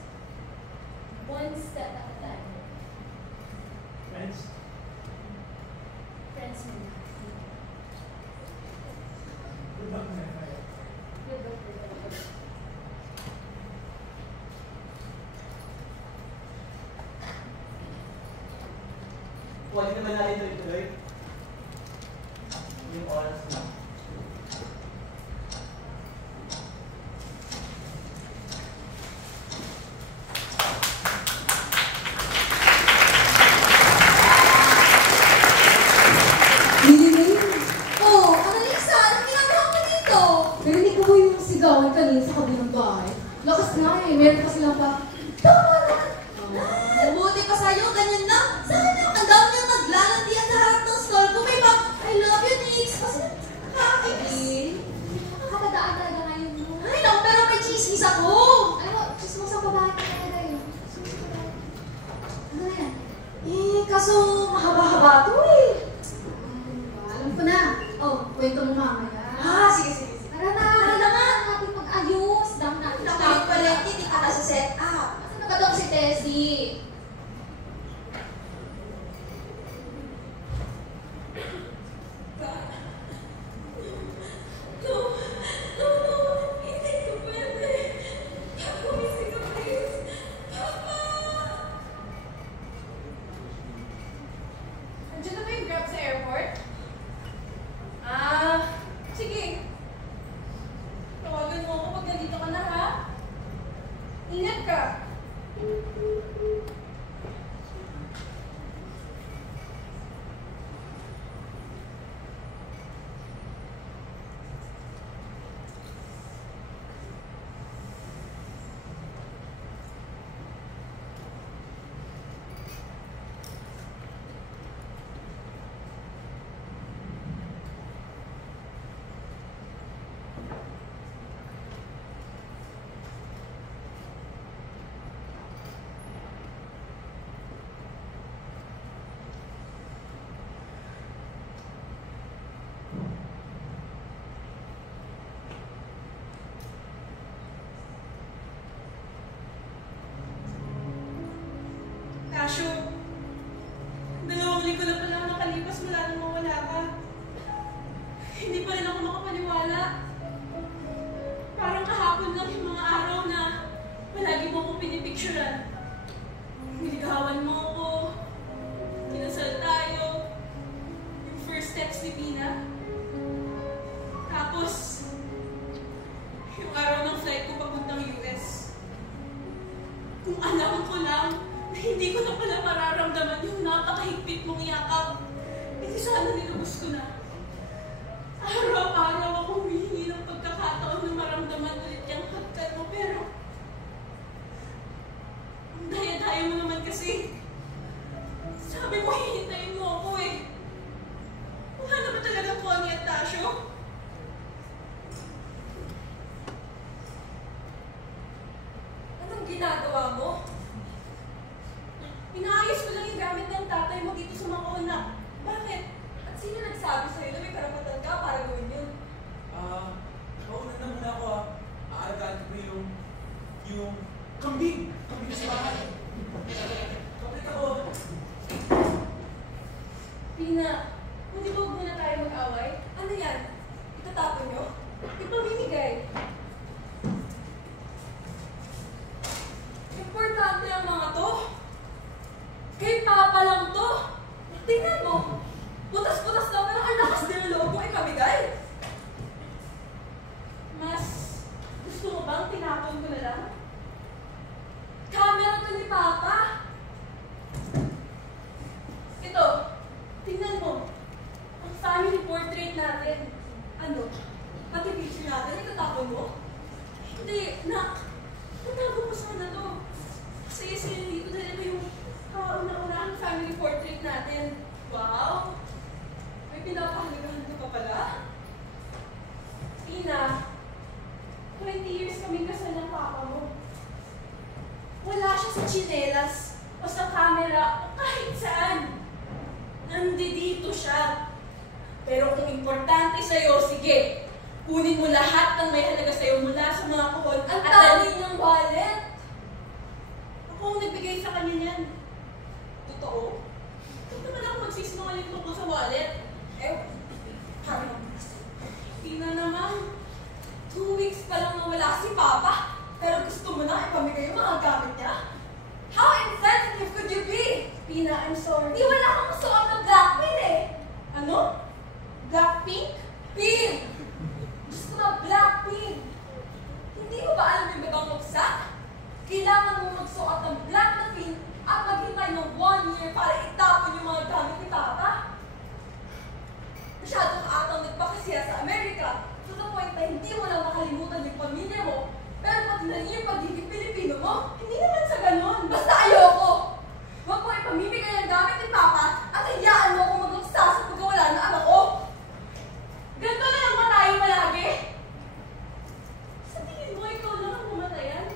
One step at a time. Friends? Friends muna. Good luck, my friend. Good luck, good luck, good luck. Pwede naman natin tuloy-tuloy. Yung oras na. Lakas nga eh, meron pa silang pa. Tama na! Mabuti pa sa'yo, ganyan na. Sa akin na, ang dami niyang naglalandian sa harap ng stall ko. May bang, I love you, Nix. Kasi nakakainis. Nakakadaan talaga ngayon mo. Ay, no, pero may chismis ako. Ano, chismis ang babae ka talaga yun. Chismis ang babae. Ano yan? Eh, kaso mahaba-haba to eh. Alam ko na. Oh, kwento mo mamaya. Ah, sige. Tara na! Tara na nga. Natin pag-ayos. Dami natin. Nakulit pala, hindi ka na sa set up. Ano ba daw si Tessie? Andiyan na ba yung Grab sa airport? Sige. Tawagan mo ako pag nandito ka na, ha? Ingat ka. Tasyo, 2 linggo na pala nakalipas mula nang mawala ka. Hindi pa rin ako makapaniwala. Parang kahapon lang yung mga araw na palagi mo akong pinipicturean. Niligawan mo ako, kinasal tayo, yung first steps ni Pina. Tapos, yung araw ng flight ko papuntang US. Kung alam ko lang, hindi ko na pala mararamdaman yung napakahigpit mong yakap. Hindi sana nilubos ko na. Araw-araw akong humihingi ng pagkakataon na maramdaman ulit yung hagkan mo, pero ang daya-daya mo naman kasi. Sabi mo, hihintayin mo ako eh. Wala na ba talagang Connie at Tasyo? Anong ginagawa mo? Inaayos ko lang yung gamit ng tatay mo dito sa mga anak. Bakit? At sino nagsabi Pwede ba huwag muna tayo mag-away? Ano yan? Itatapon nyo? Ipamimigay. Importante ang mga to. Kay Papa lang to. Tingnan mo. Butas-butas lang pero ang lakas din ang loob mo ipamigay. Mas gusto mo bang tinapon ko na lang? Camera to ni Papa. Ito, tingnan mo. Ang family portrait natin. Ano? Pati picture natin, itatapon mo? Hindi, nak. Tatago mo sana to. Kasi hindi ko talaga yung kauna-unahang family portrait natin. Wow! May pinapahalagahan ka pa pala? Tina, 20 years kaming kasal ng papa mo. Wala siya sa tsinelas o sa camera o kahit saan. Nandito siya. Pero kung importante sa'yo, sige, kunin mo lahat ng may halaga sa'yo mula sa mga kuhon at dali ng wallet. Ako ang nagbigay sa kanya niyan. Totoo? Hindi naman ako magsisinungaling tungkol sa wallet. Tina naman, 2 weeks pa lang nawala si Papa, pero gusto mo na ipamigay yung mga gamit niya? How insensitive could you be? Tina, I'm sorry. Di wala kang suot ng Blackpink eh. Ano? Blackpink? Pink! Gusto ko na Blackpink. Hindi mo ba alam yung ibang buksa? Kailangan mo magsuot ng black na pink at maghintay ng 1 year para itapon yung mga gamit ni Papa. Masyado ka atang nagpakasya sa Amerika to the point na hindi mo lang makalimutan yung pamilya mo, pero pati na yung pagiging Pilipino mo, hindi naman sa ganun. Basta ayoko! Huwag mo ipamimigay ang gamit ni Papa at hayaan mo akong magluksa sa pagkawala ng anak ko. Ganito na lang ba tayo palagi? Sa tingin mo, ikaw lang ang mamatayan?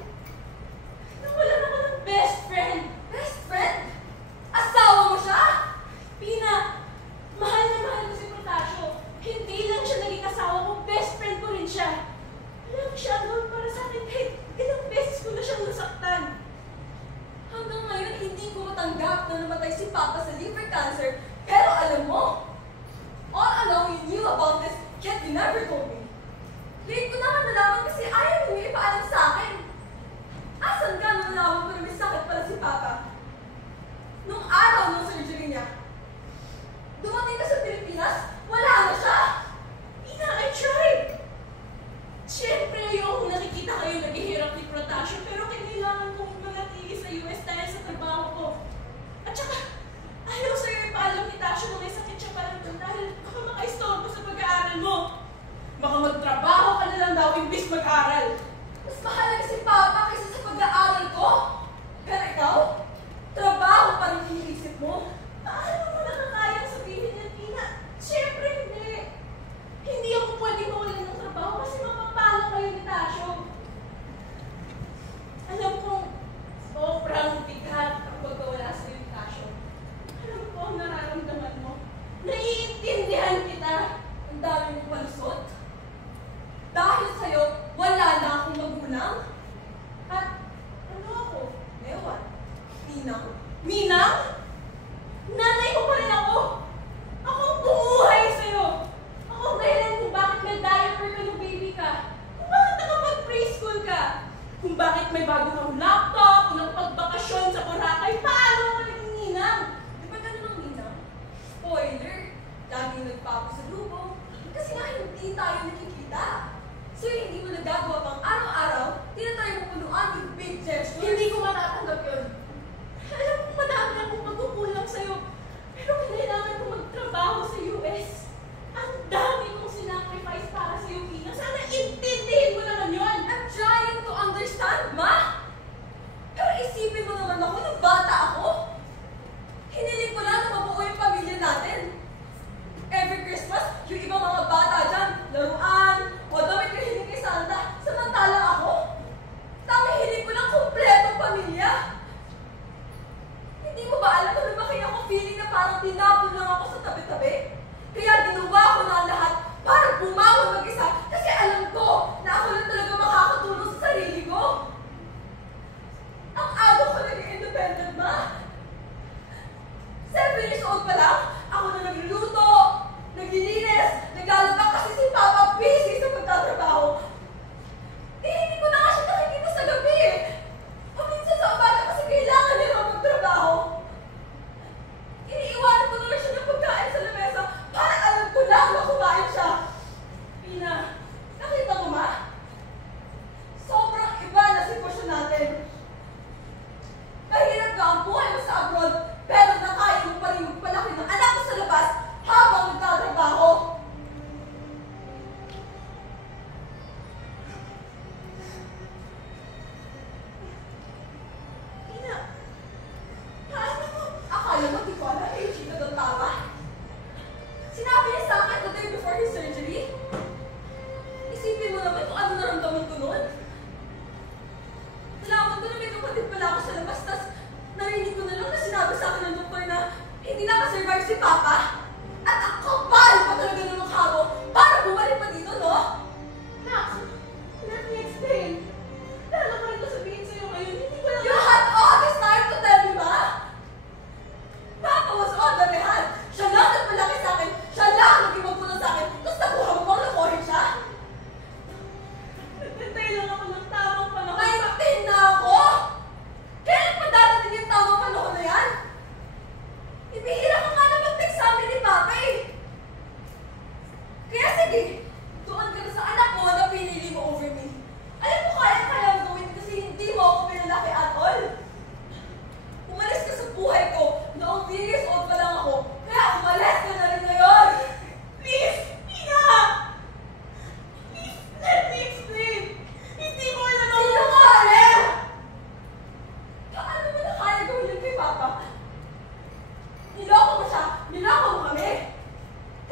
Nawalan ako ng best friend. Best friend? Asawa mo siya? Pina, mahal na mahal ko si Protasio. Hindi lang siya naging asawa ko, best friend ko rin siya. Alam siya doon para sa akin kahit ilang beses ko na siyang nasaktan. Hanggang ngayon, hindi ko matanggap na namatay si Papa sa liver cancer. Pero alam mo, all along you knew about this, yet you never told me. Late ko naman nalaman kasi ayaw mo ipaalam sa akin. Asan ka nung nalaman ko na may sakit pala si Papa? Nung araw ng surgery niya, dumating ka sa Pilipinas, wala na siya. Ina, I tried. Siyempre, yung nakikita kayo naghihirap ni Protasio, pero kailangan kong manatili sa US dahil sa trabaho ko. At saka, ayaw sa'yo ipaalam ni Tasio na may sakit siya parang doon dahil baka makaistorbo sa pag-aaral mo. Baka magtrabaho ka na lang daw imbis mag-aral. Mas mahalaga si Papa kaysa sa pag-aaral ko. Pero ikaw, trabaho pa rin iniisip mo. Paano mo nakakayang sabihin yan, Tina? Siyempre hindi. Hindi ako pwede mawalan ng trabaho kasi mapapalo kayo ni Tasio. Alam kong sobrang bigat ang pagkawala sa iyo ni Tasio. Alam ko ang nararamdaman mo. Naiintindihan kita. Ang dami mong palusot. Dahil sa'yo, wala na akong magulang. At ano ako? Ewan. Ninang? Minang? Nanay ko pa rin ako. Ako ang bumuhay sa'yo. Ako ang dahilan kung bakit may diaper ka ng baby ka. Kung bakit nakapag-preschool ka. Kung bakit may bago kang laptop, kung nagpagbakasyon sa Boracay, paano ka naging ninang? Di ba ganun ang ninang? Spoiler, laging nagpapasalubong. Kasi nga hindi tayo nakikita. So hindi mo nagagawa pang araw-araw, tinatry mo punuan with big gestures. Hindi ko matatanggap yun. Alam mo, madami akong magkukulang sa'yo. Pero kailangan ko magtrabaho sa US. Ang dami kong sinacrifice para sa'yo, Pina. Sana intindihin mo naman yun. I'm trying to understand, Ma. Pero isipin mo naman ako nung bata ako. Hiniling ko lang na mabuo yung pamilya natin. Every Christmas, yung ibang mga bata dyan, laruan, o damit kahiling kay Santa, samantalang ako. Tangihiling ko lang kompletong pamilya. Hindi mo ba alam na lumaki ako feeling na parang tinapon lang ako sa tabi-tabi? Kaya ginawa ko na ang lahat para bumawi mag-isa kasi alam ko na ako lang talaga makakatulong sa sarili ko. Ang aga ko naging independent, Ma. 7 years old pa lang, ako na nagluluto, Sige, doon ka na sa anak mo na pinili mo over me. Alam mo, kaya mo gawin kasi hindi mo ako pinalaki at all. Umalis ka sa buhay ko. Noong 3 years old pa lang ako. Kaya umalis ka na rin ngayon. Please, Tina! Please, let me explain. Hindi mo alam ang nangyari. Paano mo na kaya gawin yun kay Papa? Niloko mo siya. Niloko mo kami.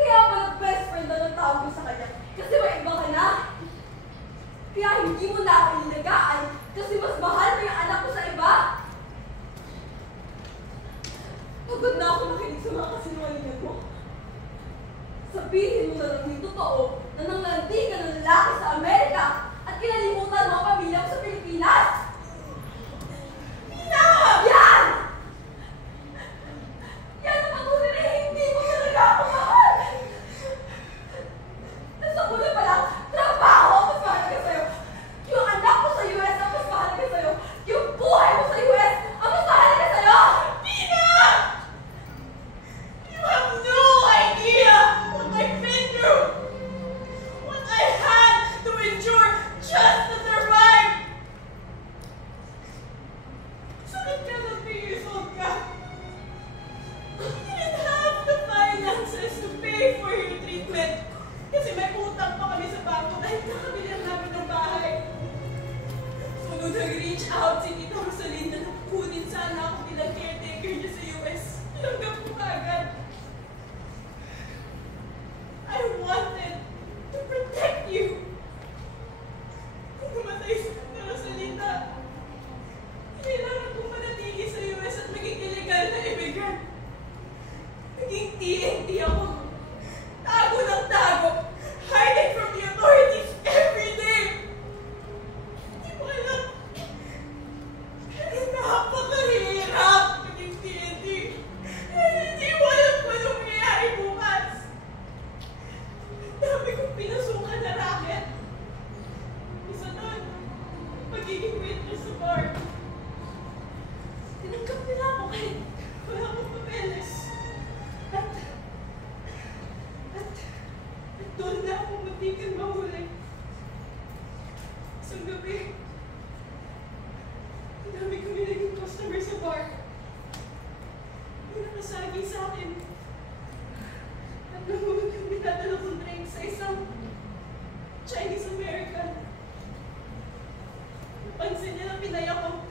Kaya pala best friend na ng tawag mo sa kanya. Kasi may iba ka na. Kaya hindi mo na ako inilagaan. Kasi mas mahal mo yung anak ko sa iba. Pagod na ako makinig sa mga kasinungalingan mo. Sabihin mo na lang yung totoo na nanglandi ka ng lalaki sa Amerika at kinalimutan mo ang pamilya mo sa Pilipinas. Tina! Yan! Yan ang patunay na hindi mo talaga ako mahal. Nasa una pa lang, trabaho ang mas mahalaga sa'yo. Yung anak mo sa US ang mas mahalaga sa'yo. Yung buhay mo sa US ang mas mahalaga sa'yo. Tina! You have no idea what I've been through. What I had to endure just to survive. Sakit ka na 3 years old ka. I didn't have the finances to pay for your treatment. Kasi may utang pa kami sa bangko dahil nakabilang namin ng bahay. So nung nag-reach out si Tita Rosalinda na kunin sana ako bilang caretaker niya sa US, tinanggap ko agad. I wanted to protect you. Kung namatay si Tita Rosalinda, kailangan kong manatili sa US at maging illegal na immigrant. Naging TNT ako. Tago ng tago. Hiding from the authorities every day. Hindi mo alam. Pero napakahirap maging TNT. Hindi mo alam kung anong mangyayari bukas. Dami kong pinasukan na racket. Isa doon, magiging witness sa bar. Tinanggap nila ako kahit wala akong papeles. At doon na ako muntikan mahuli. Isang gabi, ang dami kami naging customer sa bar. May nakasagi sa akin. At nahulog yung dinadala kong drink sa isang Chinese American. Napansin niya na pinaya ko.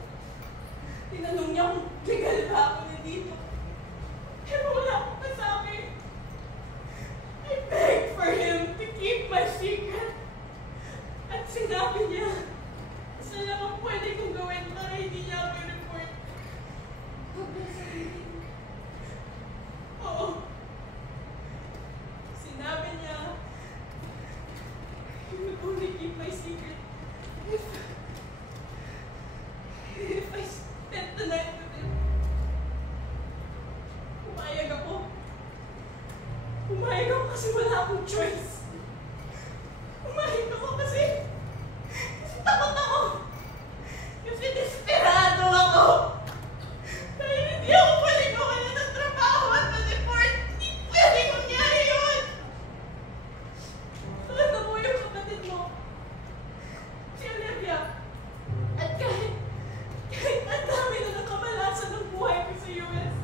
Tinanong niya kung legal ba ako nandito. Pero wala akong masabi. I begged for him to keep my secret. At sinabi niya, isa lang ang pwede kong gawin para hindi niya ako i-report. Huwag na sabihin. Oo. Sinabi niya, he would only keep my secret if I spent the night with him. Pumayag ako. Pumayag ako kasi wala akong choice. Pumayag ako kasi takot ako. Kasi desperado ako. Dahil hindi ako paligawan na ng trabaho at ma-deport. Hindi pwede mangyari yun. Alam mo yung kapatid mo, si Olivia. At kahit ang dami na nakamalasan ng buhay ko sa US.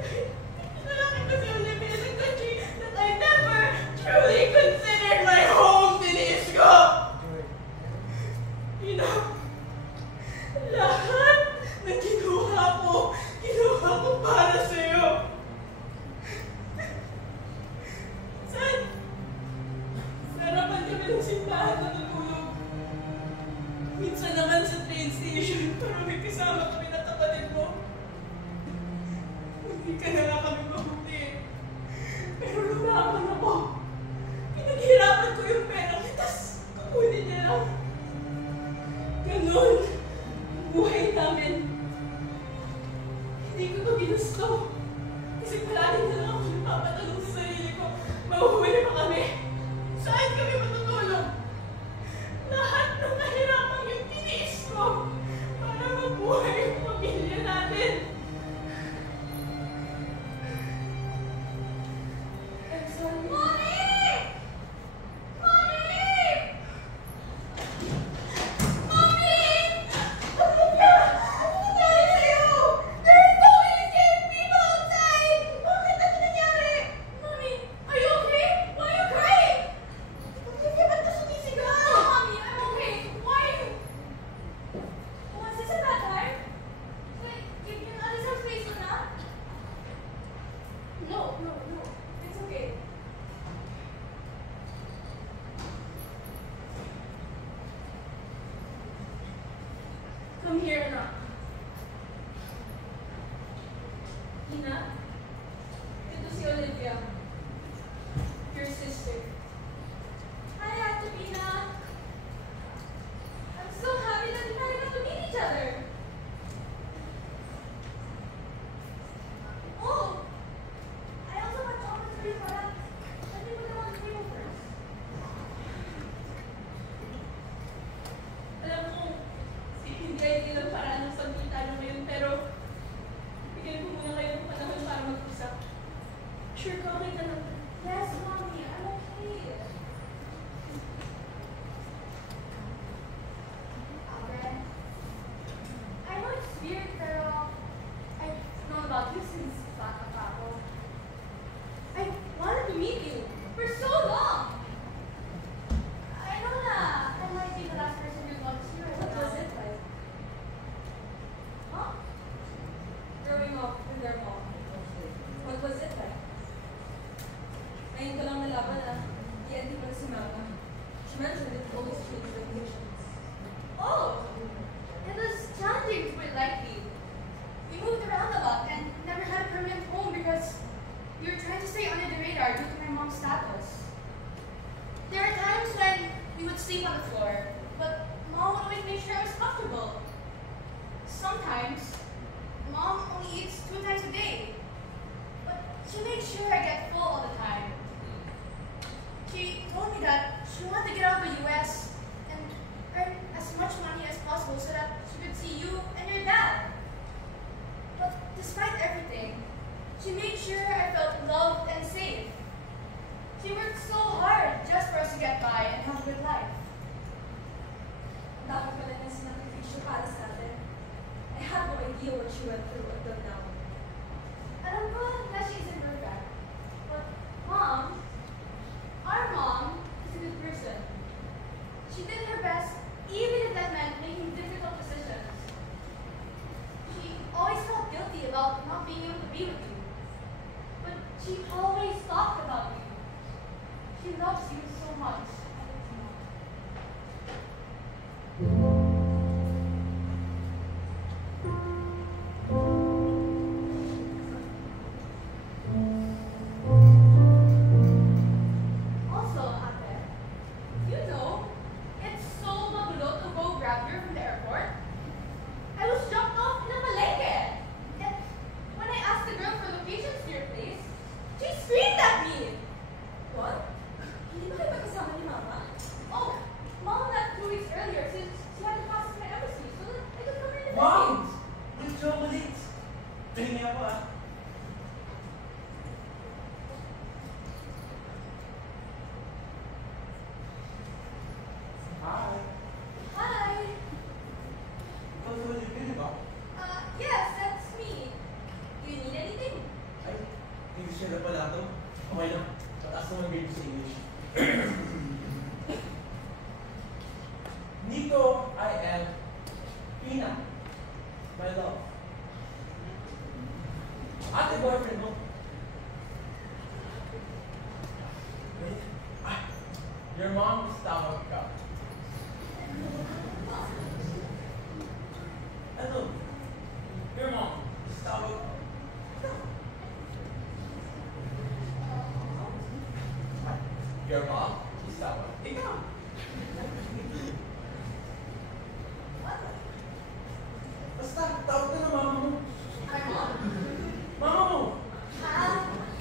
Pinalaki ko si Olivia in a country that I never truly Eddie pala si Mama. She mentioned it always changes the conditions. Oh! It was challenging to put it lightly. We moved around a lot and never had a permanent home because we were trying to stay under the radar due to my mom's status. There are times when we would sleep on the floor, but Mom would always make sure I was comfortable. Sometimes, Mom only eats 2 times a day, but she makes sure I get full all the time. She told me that she wanted to get out of the US and earn as much money as possible so that she could see you and your dad. But despite everything, she made sure I felt loved and safe. She worked so hard just for us to get by and have a good life. Dami pala na sinakripisyo para sa atin. I have no idea what she went through until now. Alam ko na she isn't perfect. But Mom, our mom is a good person. She did her best even if that meant making difficult decisions. She always felt guilty about not being able to be with you. But she always talked about you. She loves you so much. Also, Ate, you know, it's so magulo to go grab you from the airport. I was dropped off in a palengke. And when I asked the girl for locations to your place, she screamed at me. What? Hindi ba kayo magkasama ni Mama? Oh, Mom left 2 weeks earlier since she had to pass my embassy so that I could come here in the Mom! Philippines. Good job ulit! Tingin ako ah. Hi! Hi! Ikaw sa ulit ka, di ba? Yes, that's me. Do you need anything? Ay, English na pala ito. Okay lang. Mataas naman grade ko sa English. Nico, I am Pina. My love. Ate boyfriend mo. Your mom is tawag ka. Ano? Your mom is tawag ka. Your mom is tawag. Ikaw. Basta, tawag ka na mama mo. My mom? Mama mo!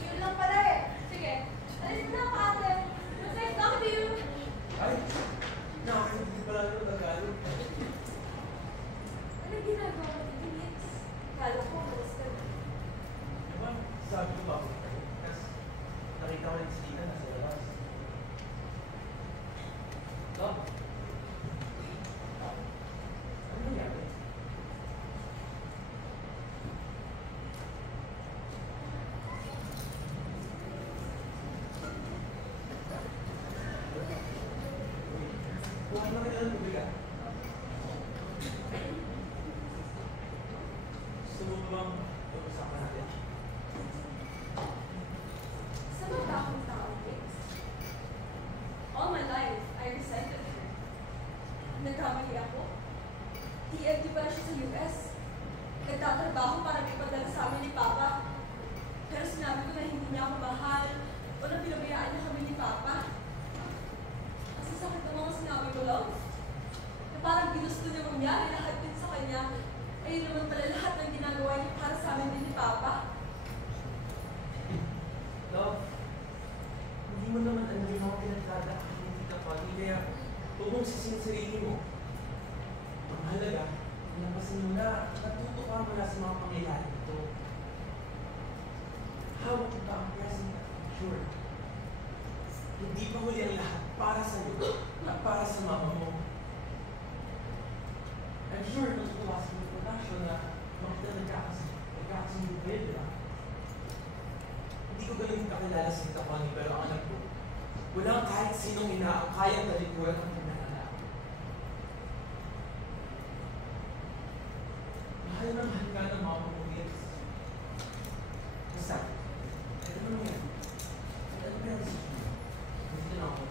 Yun lang pala eh. Sige, alis na ako, Ate. It was nice talking to you. Ay, nakakhindi pala ito Tagalog. Anong ginagawa mo dito, Nix? Kala ko, malas ka na. Diba, sabi ko ba ako kayo? Kasi nakita ko rin si Tina nasa labas. Love? Ano nangyari? Kuha na kayo ng tubig ah. Gusto mo ba bang pag-usapan natin? Saan ba akong tao, Nix? All my life, I resented her. Nagkamali ako. TNT pala siya sa US. Nagtatrabaho para ipadala sa amin ni Papa. Pero sinabi ko na hindi niya ako mahal o na pinabayaan niya kami ni Papa. Ang sasakit ng mga sinabi ko, love. Na parang ginusto niya mangyari lahat din sa kanya. Ayun naman pala lahat ng ginagawa niya para sa amin din ni Papa. Love, hindi mo naman alam yung mga pinagdadaanan ni Tita Fanny, kaya huwag mong sisinsirinin mo. Ang halaga, napasin mo na natuto ka mula sa mga pangyayari ito. Hawak mo ba ang present at future? Hindi pa huli ang lahat para sa iyo at para sa mama mo. I'm sure natutuwa sa mga production na makita nagkakasundo kayo, di ba? Hindi ko ganun kakilala sa Tita Fanny, pero ang anak ko, walang kahit sinong ina ang kayang talikuran ang kanyang anak. Mahal na mahal ka ng mama mo, Nils. Basta, ito naman yan. Ito naman yan. Dito na ako.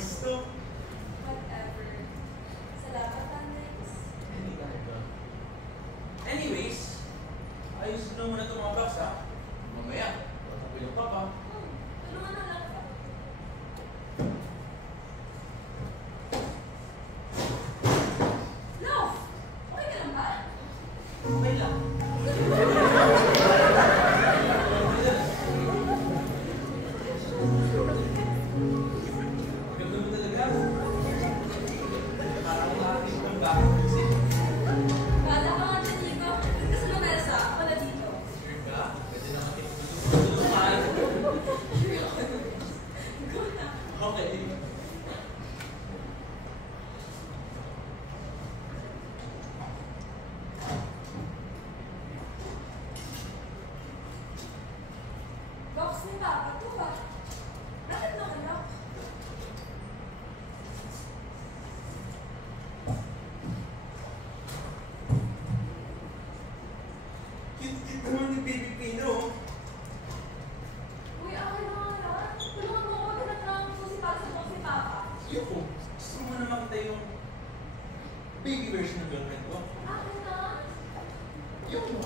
gusto. Whatever. Salamat, Alex. Hindi ka ba? Anyways, ayos na muna itong mga box, ha? Mamaya, tatapilok ka pa. Tulungan na lang ka. Love! Okay ka lang ba? Okay lang. Ganda mo talaga. Parang lahat yung bago kasi. Kala ka nga dyan dito. Dito sa lamesa. Ako na dito. Sure ka? Pwede na natin tutulungan. Go na. Okay. Box ni Papa to ba? Bakit nakalak? Cute-cute naman ni Baby Pino. Uy, akin na nga lang. Tulungan mo ako maghanap ng susi para sa box ni Papa. Yoko, gusto mo na makita yung baby version ng girlfriend ko? Akin na? Yoko.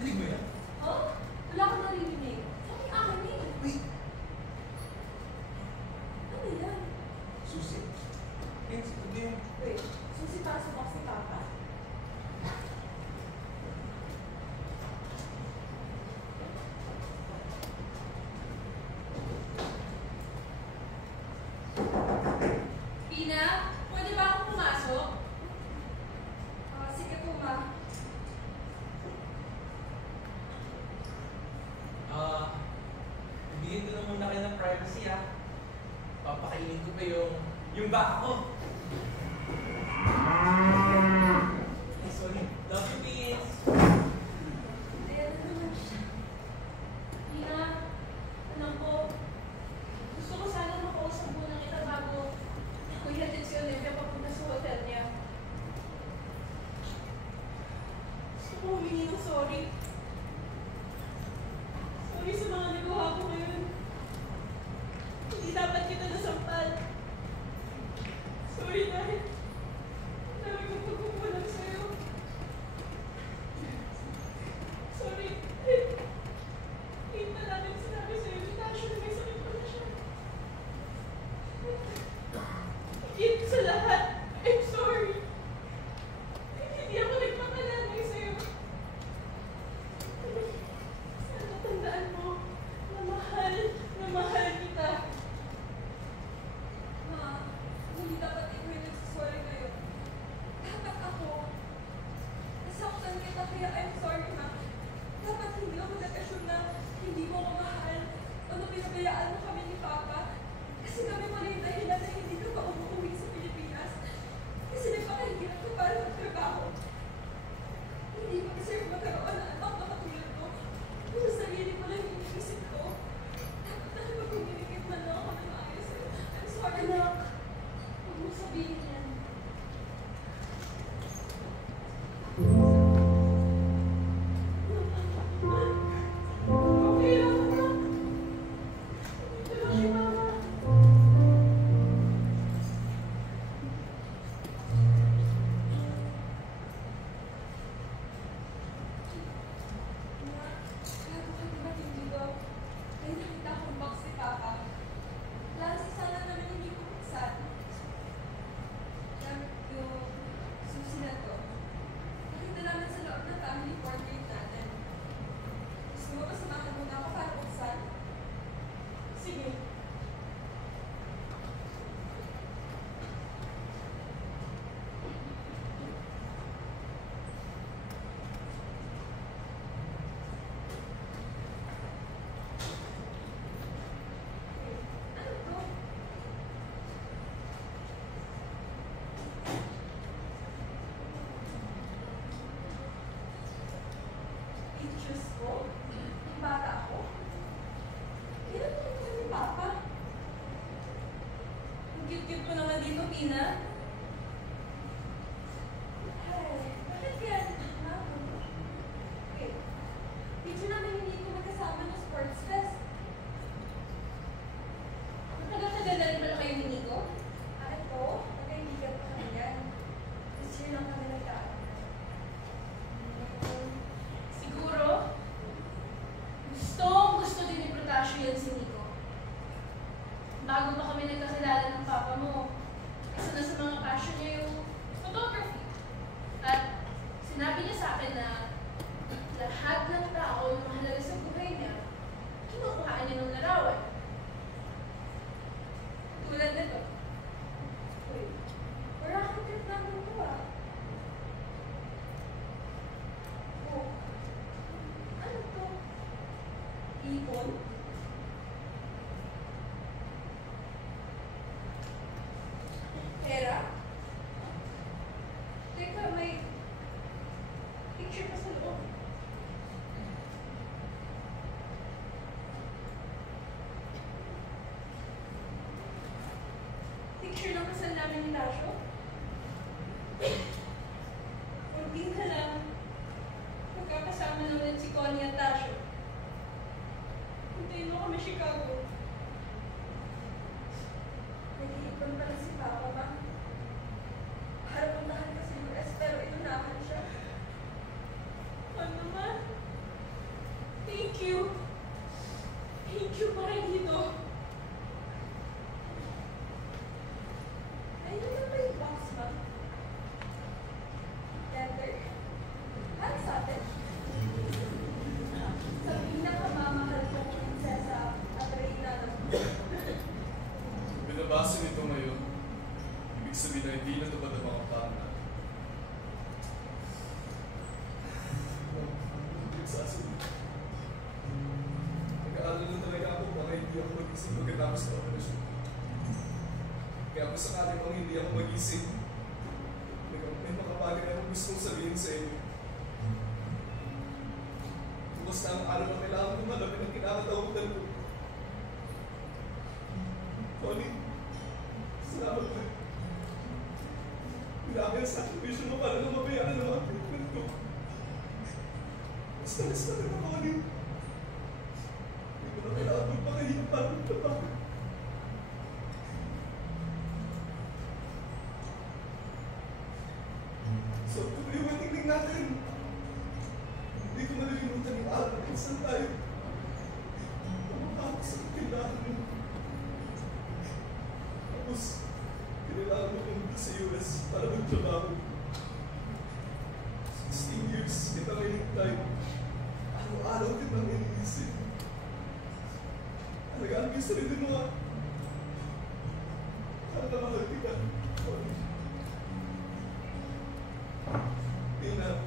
Narinig mo yan? Oh? Wala akong narinig. Sabi akin eh. Wait, Ano yan? susi. Yan, ito yung... Wait, susi para sa box ni Papa? Pina, pwede ba akong pumasok? Sige po, ma. Bigyan ko na muna kayo ng privacy, ha? Papakainin ko pa yung baka ko. Ay, sorry. Love you, Pins. Ayan na naman siya. Pina, alam ko, gusto ko sana makausap muna kita bago ako ihatid si Olivia papunta sa hotel niya. Gusto ko humingi ng sorry. Sorry sa mga nagawa ko ngayon. Hindi dapat kita nasampal. Sorry dahil dami kong pagkukulang sa'yo. Sorry. Hindi na namin sinabi sa'yo ni Tasha na may sakit pala siya. Higit sa lahat, I'm sorry. Hindi ako nagpakalamay sa'yo. Sana tandaan mo na mahal kita. Ma, hindi dapat ikaw yung nagsasorry ngayon. Dapat ako. Nasaktan kita kaya I'm sorry, ma. Dapat hindi ako nag-assume na hindi mo ko mahal o na pinabayaan mo kami ni Papa. Kasi kami pala yung dahilan na hindi ka pa umuwi sa Pilipinas. Kasi nagpakahirap ka para magtrabaho. Hindi pa deserve magkaroon ng anak na katulad ko. Pero sarili ko lang yung inisip ko. Dapat nakipag-communicate man lang ako ng maayos. I'm sorry, anak. Huwag mo sabihin yan. Okay lang, anak. Ito lang si Mama. Bago ka dumating dito, may nakita akong box ni Papa. Last sana naman hindi ko buksan. Yung susi na to. Nakita namin sa loob ng family portrait natin. Gusto mo ba samahan muna ako para buksan? Sige. Ano to? Pictures ko? Yung bata ako? Kailan mo ito ni Papa? Ang cute-cute mo naman dito, Pina. Ay, bakit kaya? Okay. Picture namin hindi ko magkasama ng sports fest. Matagal-tagal na hapon? Hera? Teka, may picture pa sa loob. Picture ng kasal namin ni Tasho? Kunti na lang. Magkakasama na ulit si Connie at Tasho. Hintayin mo kami Chicago. Nag-iipon pala si Papa ba? Para puntahan ka sa US pero inunahan siya. Ano naman? Thank you. Thank you pa rin dito. Ayun na ba yung box ba? Letter? Para sa atin? Sa pinakamamahal kong prinsesa at reyna ng Binabasa nito ngayon. Ibig sabihin na hindi natupad ang mga plano natin. Nagsasabi. Nag-aalala na talaga ako baka hindi ako mag-isip pagkatapos ng operasyon. Kaya kung sakaling kung hindi ako mag-isip, may mga bagay na akong gustong sabihin sa inyo. Bukas na ang araw na kailangan ko malapit ang kinakatakutan ko. Connie, salamat po. Grabe ang sakripisyo mo para na mabayaran ng mga treatment ko. Basta-basta ka na, Connie. Hindi ko na kailangan magpakahirap para magpapakit. So, tuloy yung tingling natin. Hindi ko malilimutan yung araw kung saan tayo. Pumatapos sa kailangan mo. Tapos, kailangan mo pumunta sa US para magtrabaho. 16 years kita ngayon. Araw-araw kitang iniisip. Alagaan ko yung sarili mo ha. Para mahal kita. Ina,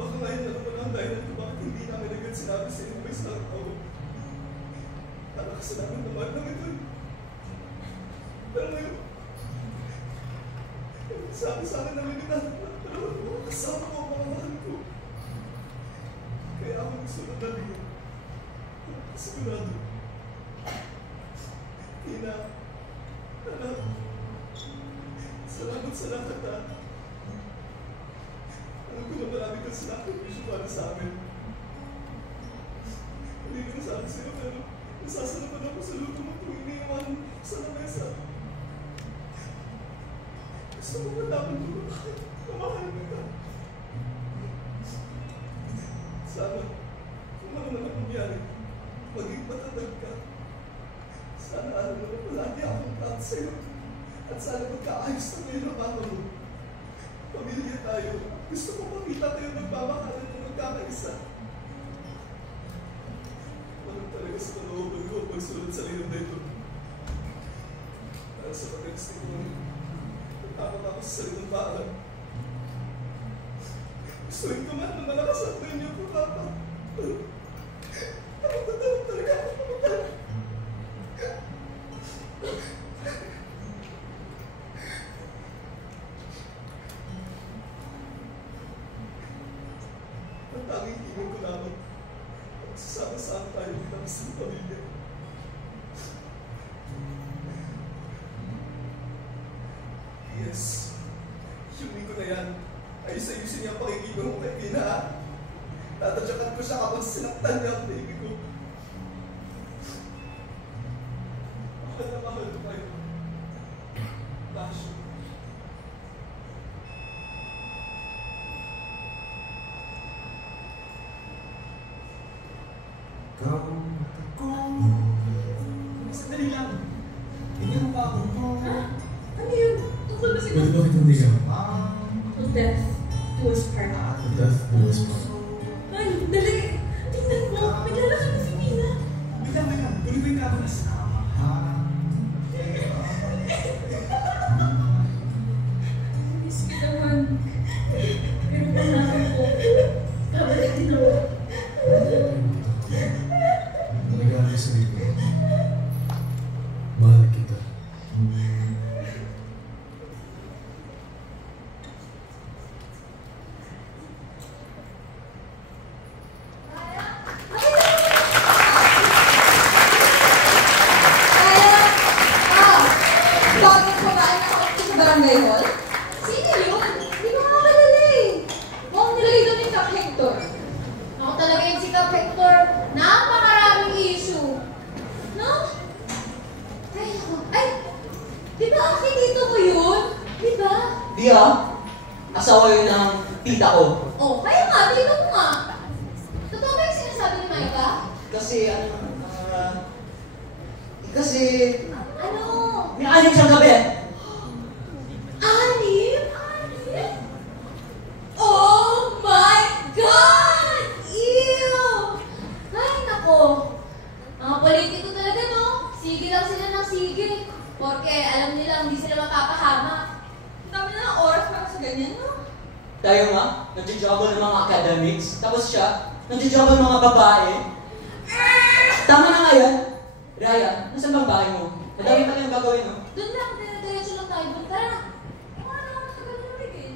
baka ngayon na naman ang dahilan kung bakit hindi namin agad sinabi sa inyo may sarap ako. Para kasalanan naman lang ito. Pero ngayon, sabi sa akin namin ina, pero mga kasama ko, mga mahal ko. Kaya ako gusto na namin. Sigurado. Ina, anak, salamat sa lahat ha. Alam ko na marami kang sinakripisyo para sa amin. Hindi ko nasabi sa'yo pero nasasarapan ako sa luto mo kung iniiwan sa lamesa. Gusto mo malaman ko na bakit mamahal kita. Sana, kung ano naman nangyari, maging matatag ka. Sana alam mo na palagi akong proud sa'yo. At sana magkaayos na ngayon ang mama mo. Pamilya tayo. Gusto ko makita tayo nagmamahalan na magkakaisa. Walang talaga sa kalooban ko pagsulat sa linom na ito. Para sa pag-exit ko, nagtakot ako sa salitang paalam. Gustuin ko man na malakas ang tayo niyo po, Papa. Takot talaga ako pumunta. Ang tanging tingin ko lamang magsasama-sama tayo bilang isang pamilya. Yes, yung ko na yan. Ayos-ayusin niya ang pakikita mo kay Pina, ha? Tatadyakan ko siya kapag sinaktan niya ang baby ko. Mahal na mahal ko kayo. Tasyo. Sandali lang. Tingnan mo ba ako? Ano yun? Tungkol ba siguro? Bakit hindi ka? To death to us part. Death to us part. Ay, dali! Tingnan mo! Naglalakad na si Mina! Wait lang. Tuloy ko yung kapalas. Miss kita man. Pero panahan ko. Babalik din ako. Di asawa yun ng tita ko. Oh, kaya nga, dito mo nga. Totoo ba yung sinasabi ni Micah? Kasi, kasi, Ano? may anim siyang gabi. Anim? Oh my God! Ew! Ay, nako. Mga politiko talaga, no? Sige lang sila ng sige. Porque alam nila hindi sila mapapahamak. Ang dami na ng oras para sa ganyan, no? Tayo nga, nagja-juggle ng mga academics. Tapos siya, nagja-juggle ng mga babae. Tama na nga yan. Raya, nasan bang bahay mo? Madami pa yung gagawin, no? Doon lang, dire-diretso lang tayo. Doon, tara na. Ano, matagal na rin eh.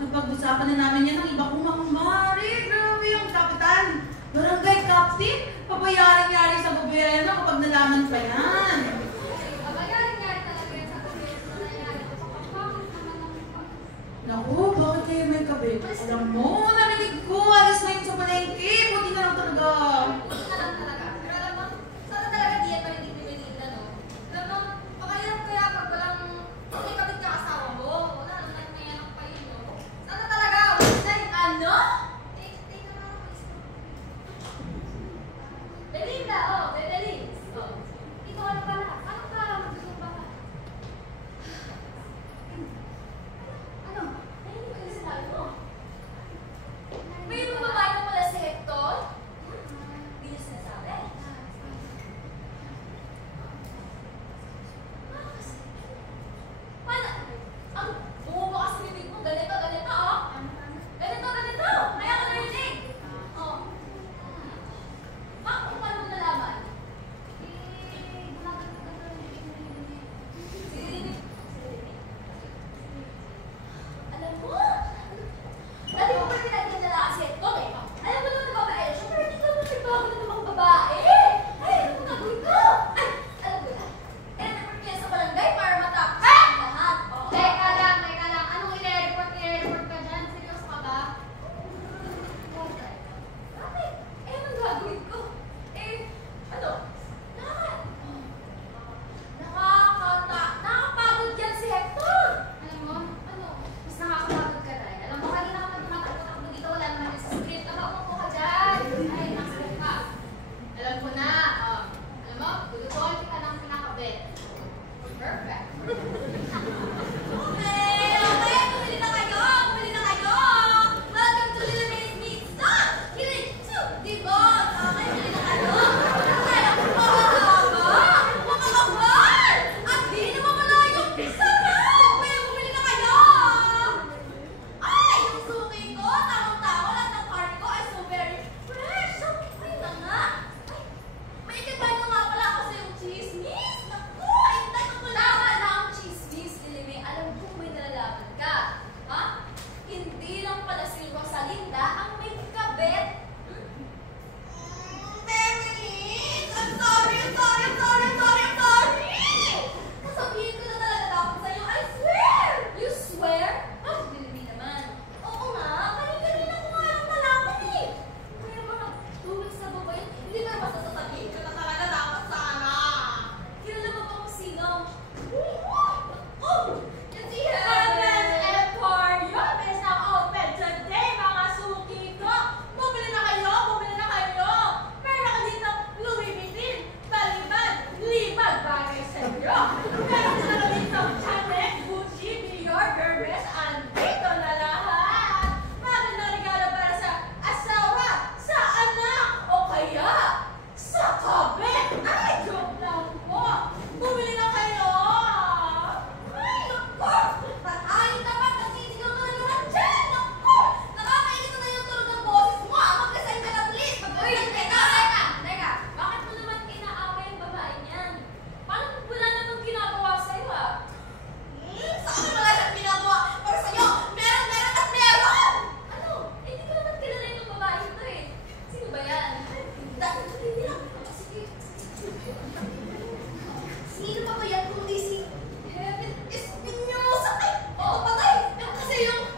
Napag-usapan na namin yan ng iba kong mga mari. Grabe yung kapitan. Barangay captain. Papayaring-yari sa gobyerno kapag nalaman pa yan. Papayaring-yari talaga yan sa gobyerno. Naku, bakit kayo may kabit? Alam mo, narinig ko. Alis na yun sa palengke. Buti na lang talaga. Buti na lang talaga. Pero alam mo, sana talaga di yan marinig ni Belinda, no? Alam mo, pakahirap kaya pag walang may kapit ka asawa mo. Wala naman nagmayanang pa yun, no? Sana talaga, Ano? take na lang ako. Belinda, oh, Bebelis. Oh. Ikaw ano pala? Ano ka? Magdudumba ka? Ano? Narinig ko yung sinabi mo. May ibang babae na pala si Hector? Hindi niya sinasabi. Paano? Ang bumubo kasi bibig mo, ganito, oh. Ganito. Kaya ko narinig. Oh. Kung paano mo nalaman? Alam mo, dati mo pa pinagdadala kasi ito eh. Alam mo naman na babae, syempre hindi ka mo nagbago na mga babae. Ay, ano mo gagawin ko? Ay, alam ko na. Kaya na-prepare sa barangay para matapos ang lahat. Oh. Teka lang. Anong i-report ka dyan? Seryoso ka ba? Bakit? Eh, anong gagawin ko? Eh, ano? Nakakapagod yan si Hector! Alam mo, mas nakakapagod ka tayo. Alam mo, kanina ka pa tumatakbo dito, wala naman sa script. Umupo ka dyan. Ay, nakascript ka. Alam ko na. Alam mo, gulutuan ka ng pinakabit. Perfect. Okay, bumili na kayo! Welcome to Little Miss Pizza! Kilig to Dibon! Okay, bumili na kayo! Ay, makakapal! At di naman malayo! Sarap! Kaya bumili na kayo! Ay, yung suki ko! Tamang-tama lahat ng party ko ay so very fresh! So, ay na nga! Ay, may ikibay na nga pala kasi yung chismis! Naku! Ay, tayo ko tama na ang chismis! Lilimi, alam ko may nalalaman ka. Ha? Hindi lang pala si Rosalinda ang may kabet. Beverly! I'm sorry! Kasabihin ko na talaga dapat sa'yo. I swear! You swear? Ah, Lilimi naman. Oo nga, kanina ko nga lang nalaman eh. Kaya mga 2 weeks na ba ba yun? Hindi ka naman sasasabihin ko na talaga dapat sana. Kilala mo ba kung sino? Oh! Yan si Heaven Emporium is now open today, mga suki ko! Bumili na kayo! Meron ka dito Louis Vuitton, Taliban, Libag, bagay sa inyo! Meron din ako dito Chanel, Gucci, Dior, Hermes, andito na lahat! Maganda regalo para sa asawa, sa anak, o kaya sa kabit! Ay, joke lang po! Bumili na kayo! Ay, naku! Tatayin naman! Nagsisigaw ka na naman dyan! Naku! Nakakainit na yung tulog ng boses mo! Mag-resign ka na please! Mag-resign ka na! Teka! Bakit mo naman inaaway yung babae niyan? Paano wala namang ginagawa sa'yo ah? Sa akin wala siyang ginagawa! Para sa'yo, meron! Ano? Eh, hindi ko naman kilala yung babae ito eh. Sino ba yan? Hindi lang. Sige. Sino pa ba yan kundi si Heaven Espinosa? Ay, oo, patay! Yan kasi yung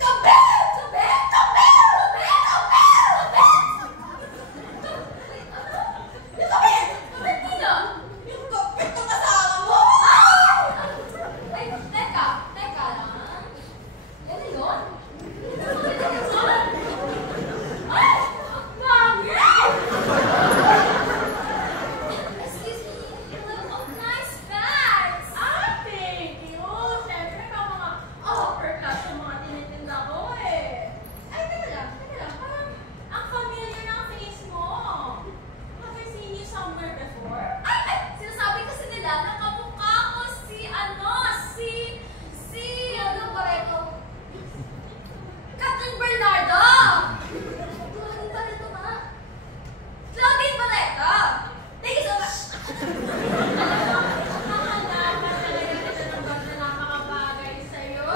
kabet! Yung kabet! Kabet nino? Yung kabet ng asawa mo! Ay, teka lang. Yan na yun? Ay! Mami! Excuse me, hello, nice bags! Thank you! Siyempre, mga upper class yung mga tinitinda ko eh. Ay, teka lang. Parang ang familiar ng face mo. Have I seen you somewhere before? Ay! Sinasabi kasi nila na kamukha ko si ano ba ito? Captain Bernardo! Claudine Barreto ba? Claudine Barreto! Thank you so much! Nakakalaman talaga kita ng bag na nakakabagay sa'yo.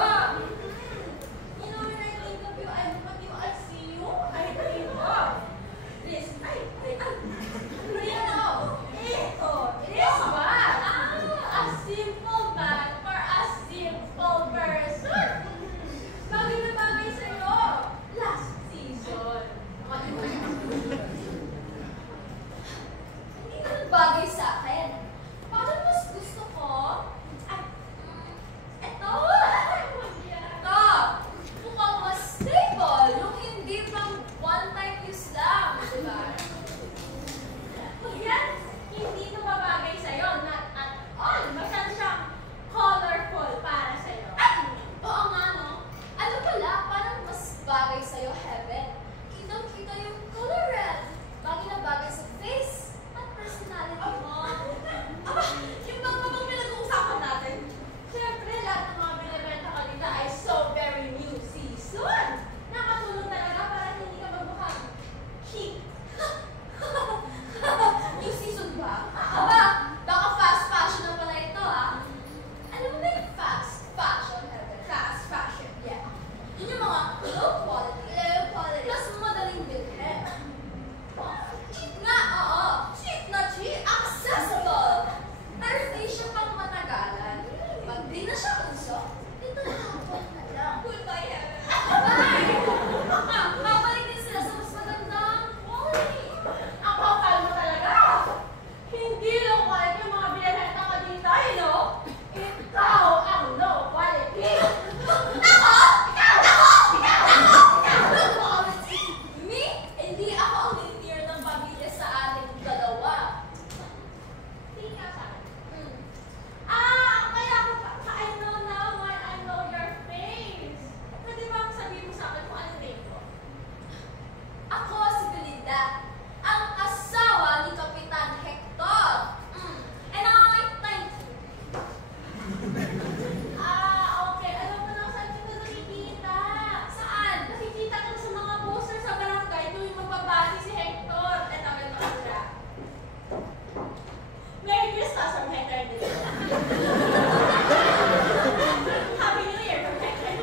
Happy New Year from Hector.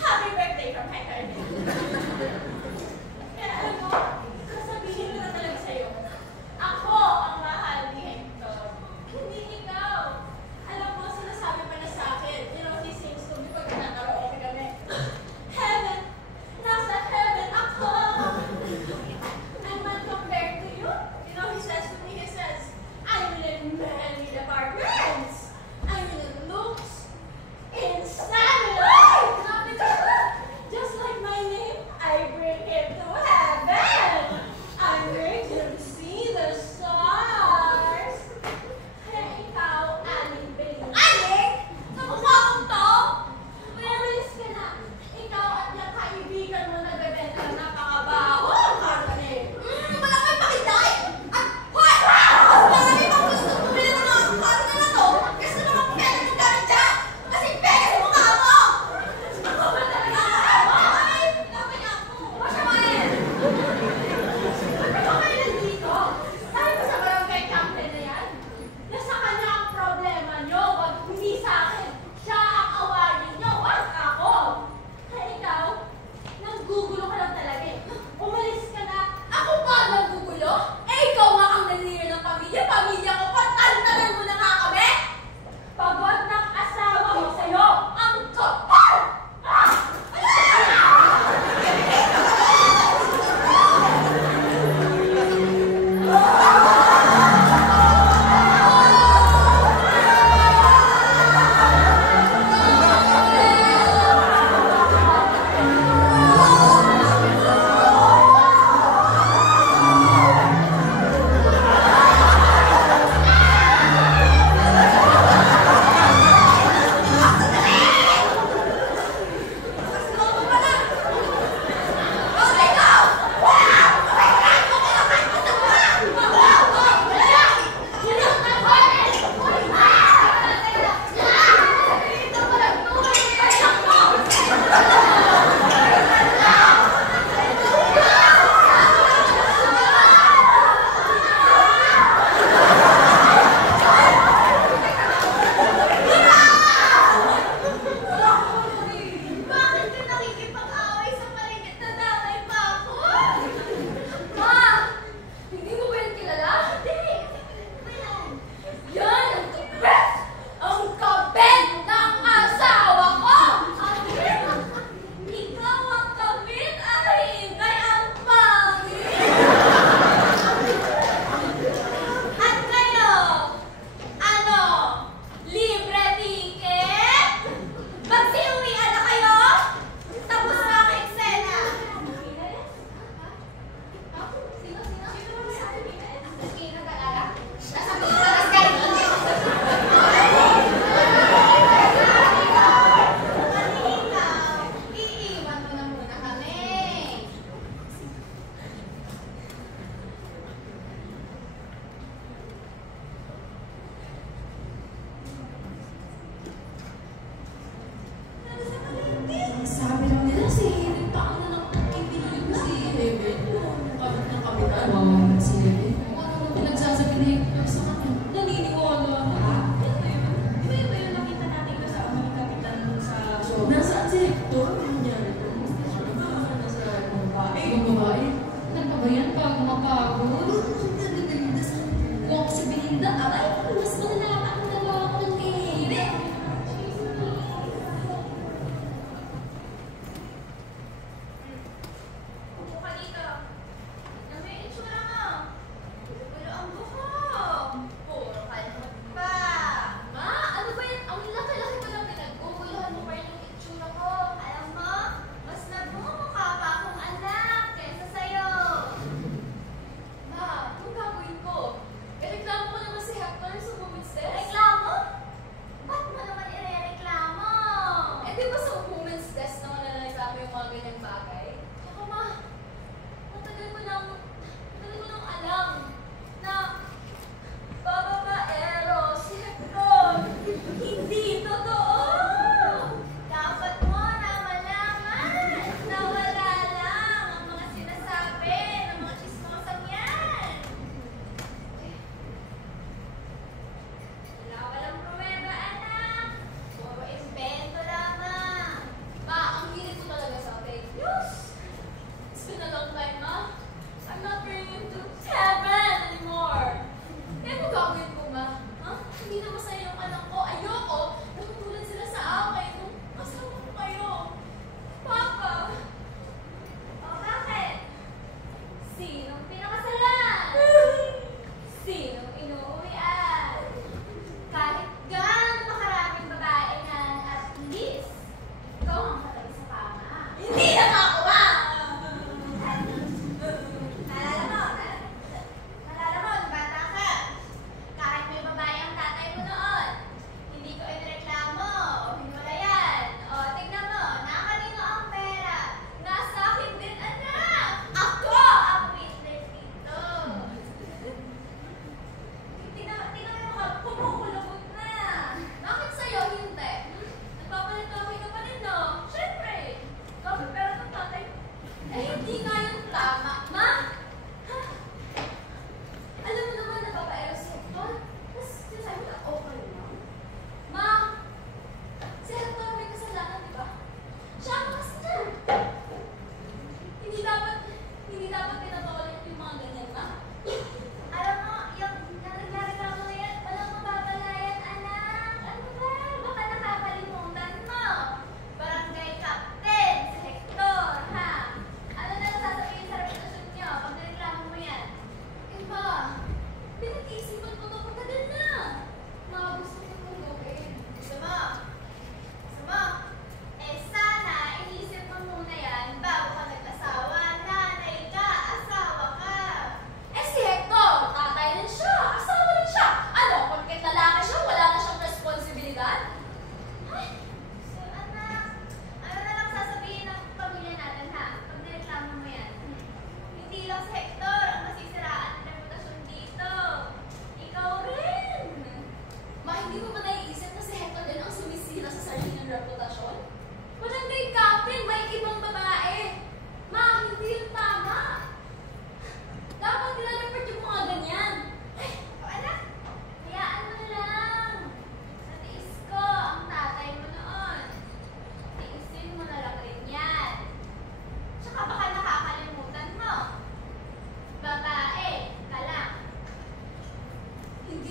Happy birthday from Hector. Kaya alam mo, sasabihin ko na talaga sa'yo, ako ang mahal ni Hector. Hindi ikaw. Alam mo, sinasabi pa na sa akin, he sings to me pag nakaraoke kami. Heaven! Nasa heaven ako! And when compared to you, he says to me, he says, I'm in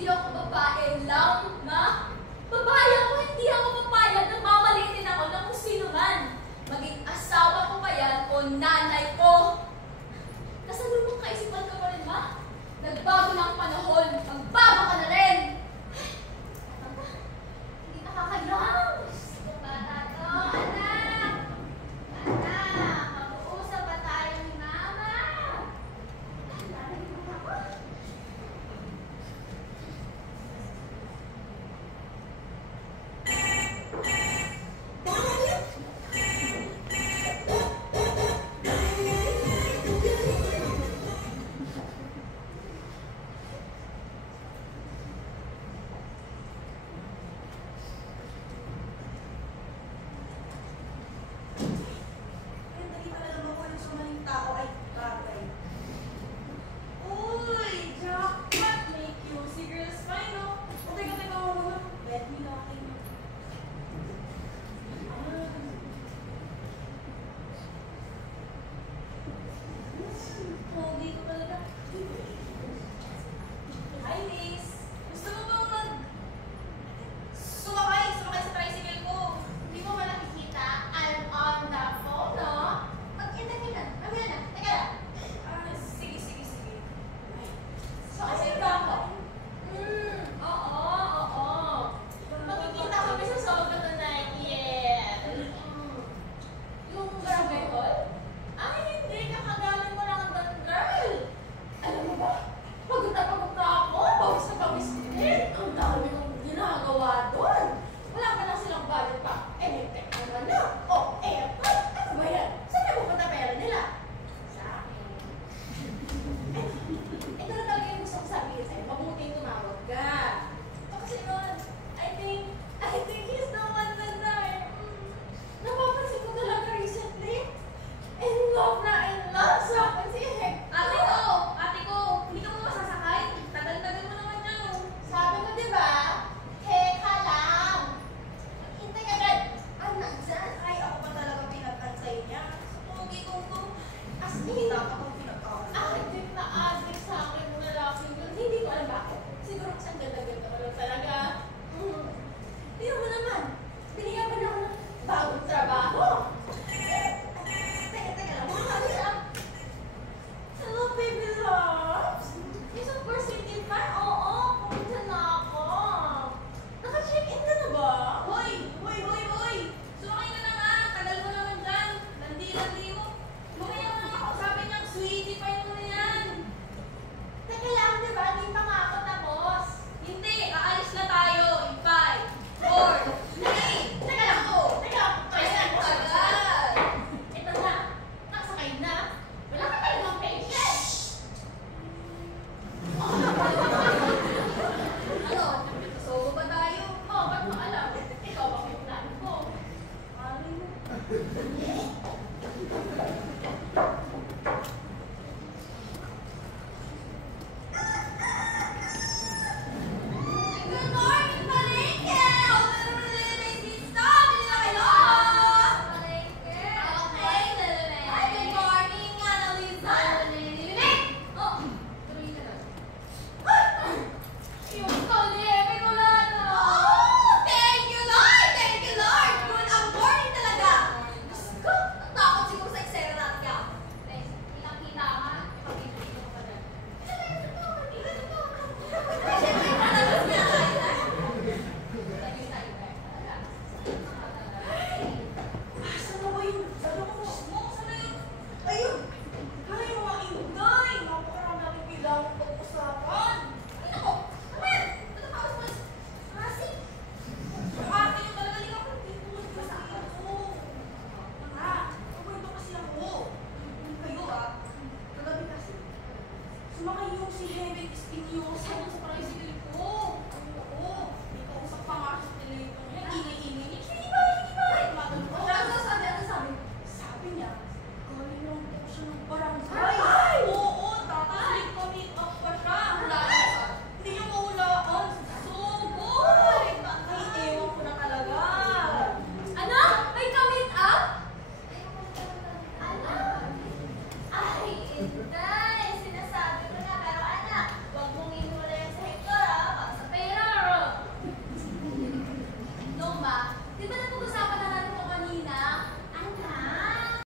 Hindi ako babae lang, ma. Babae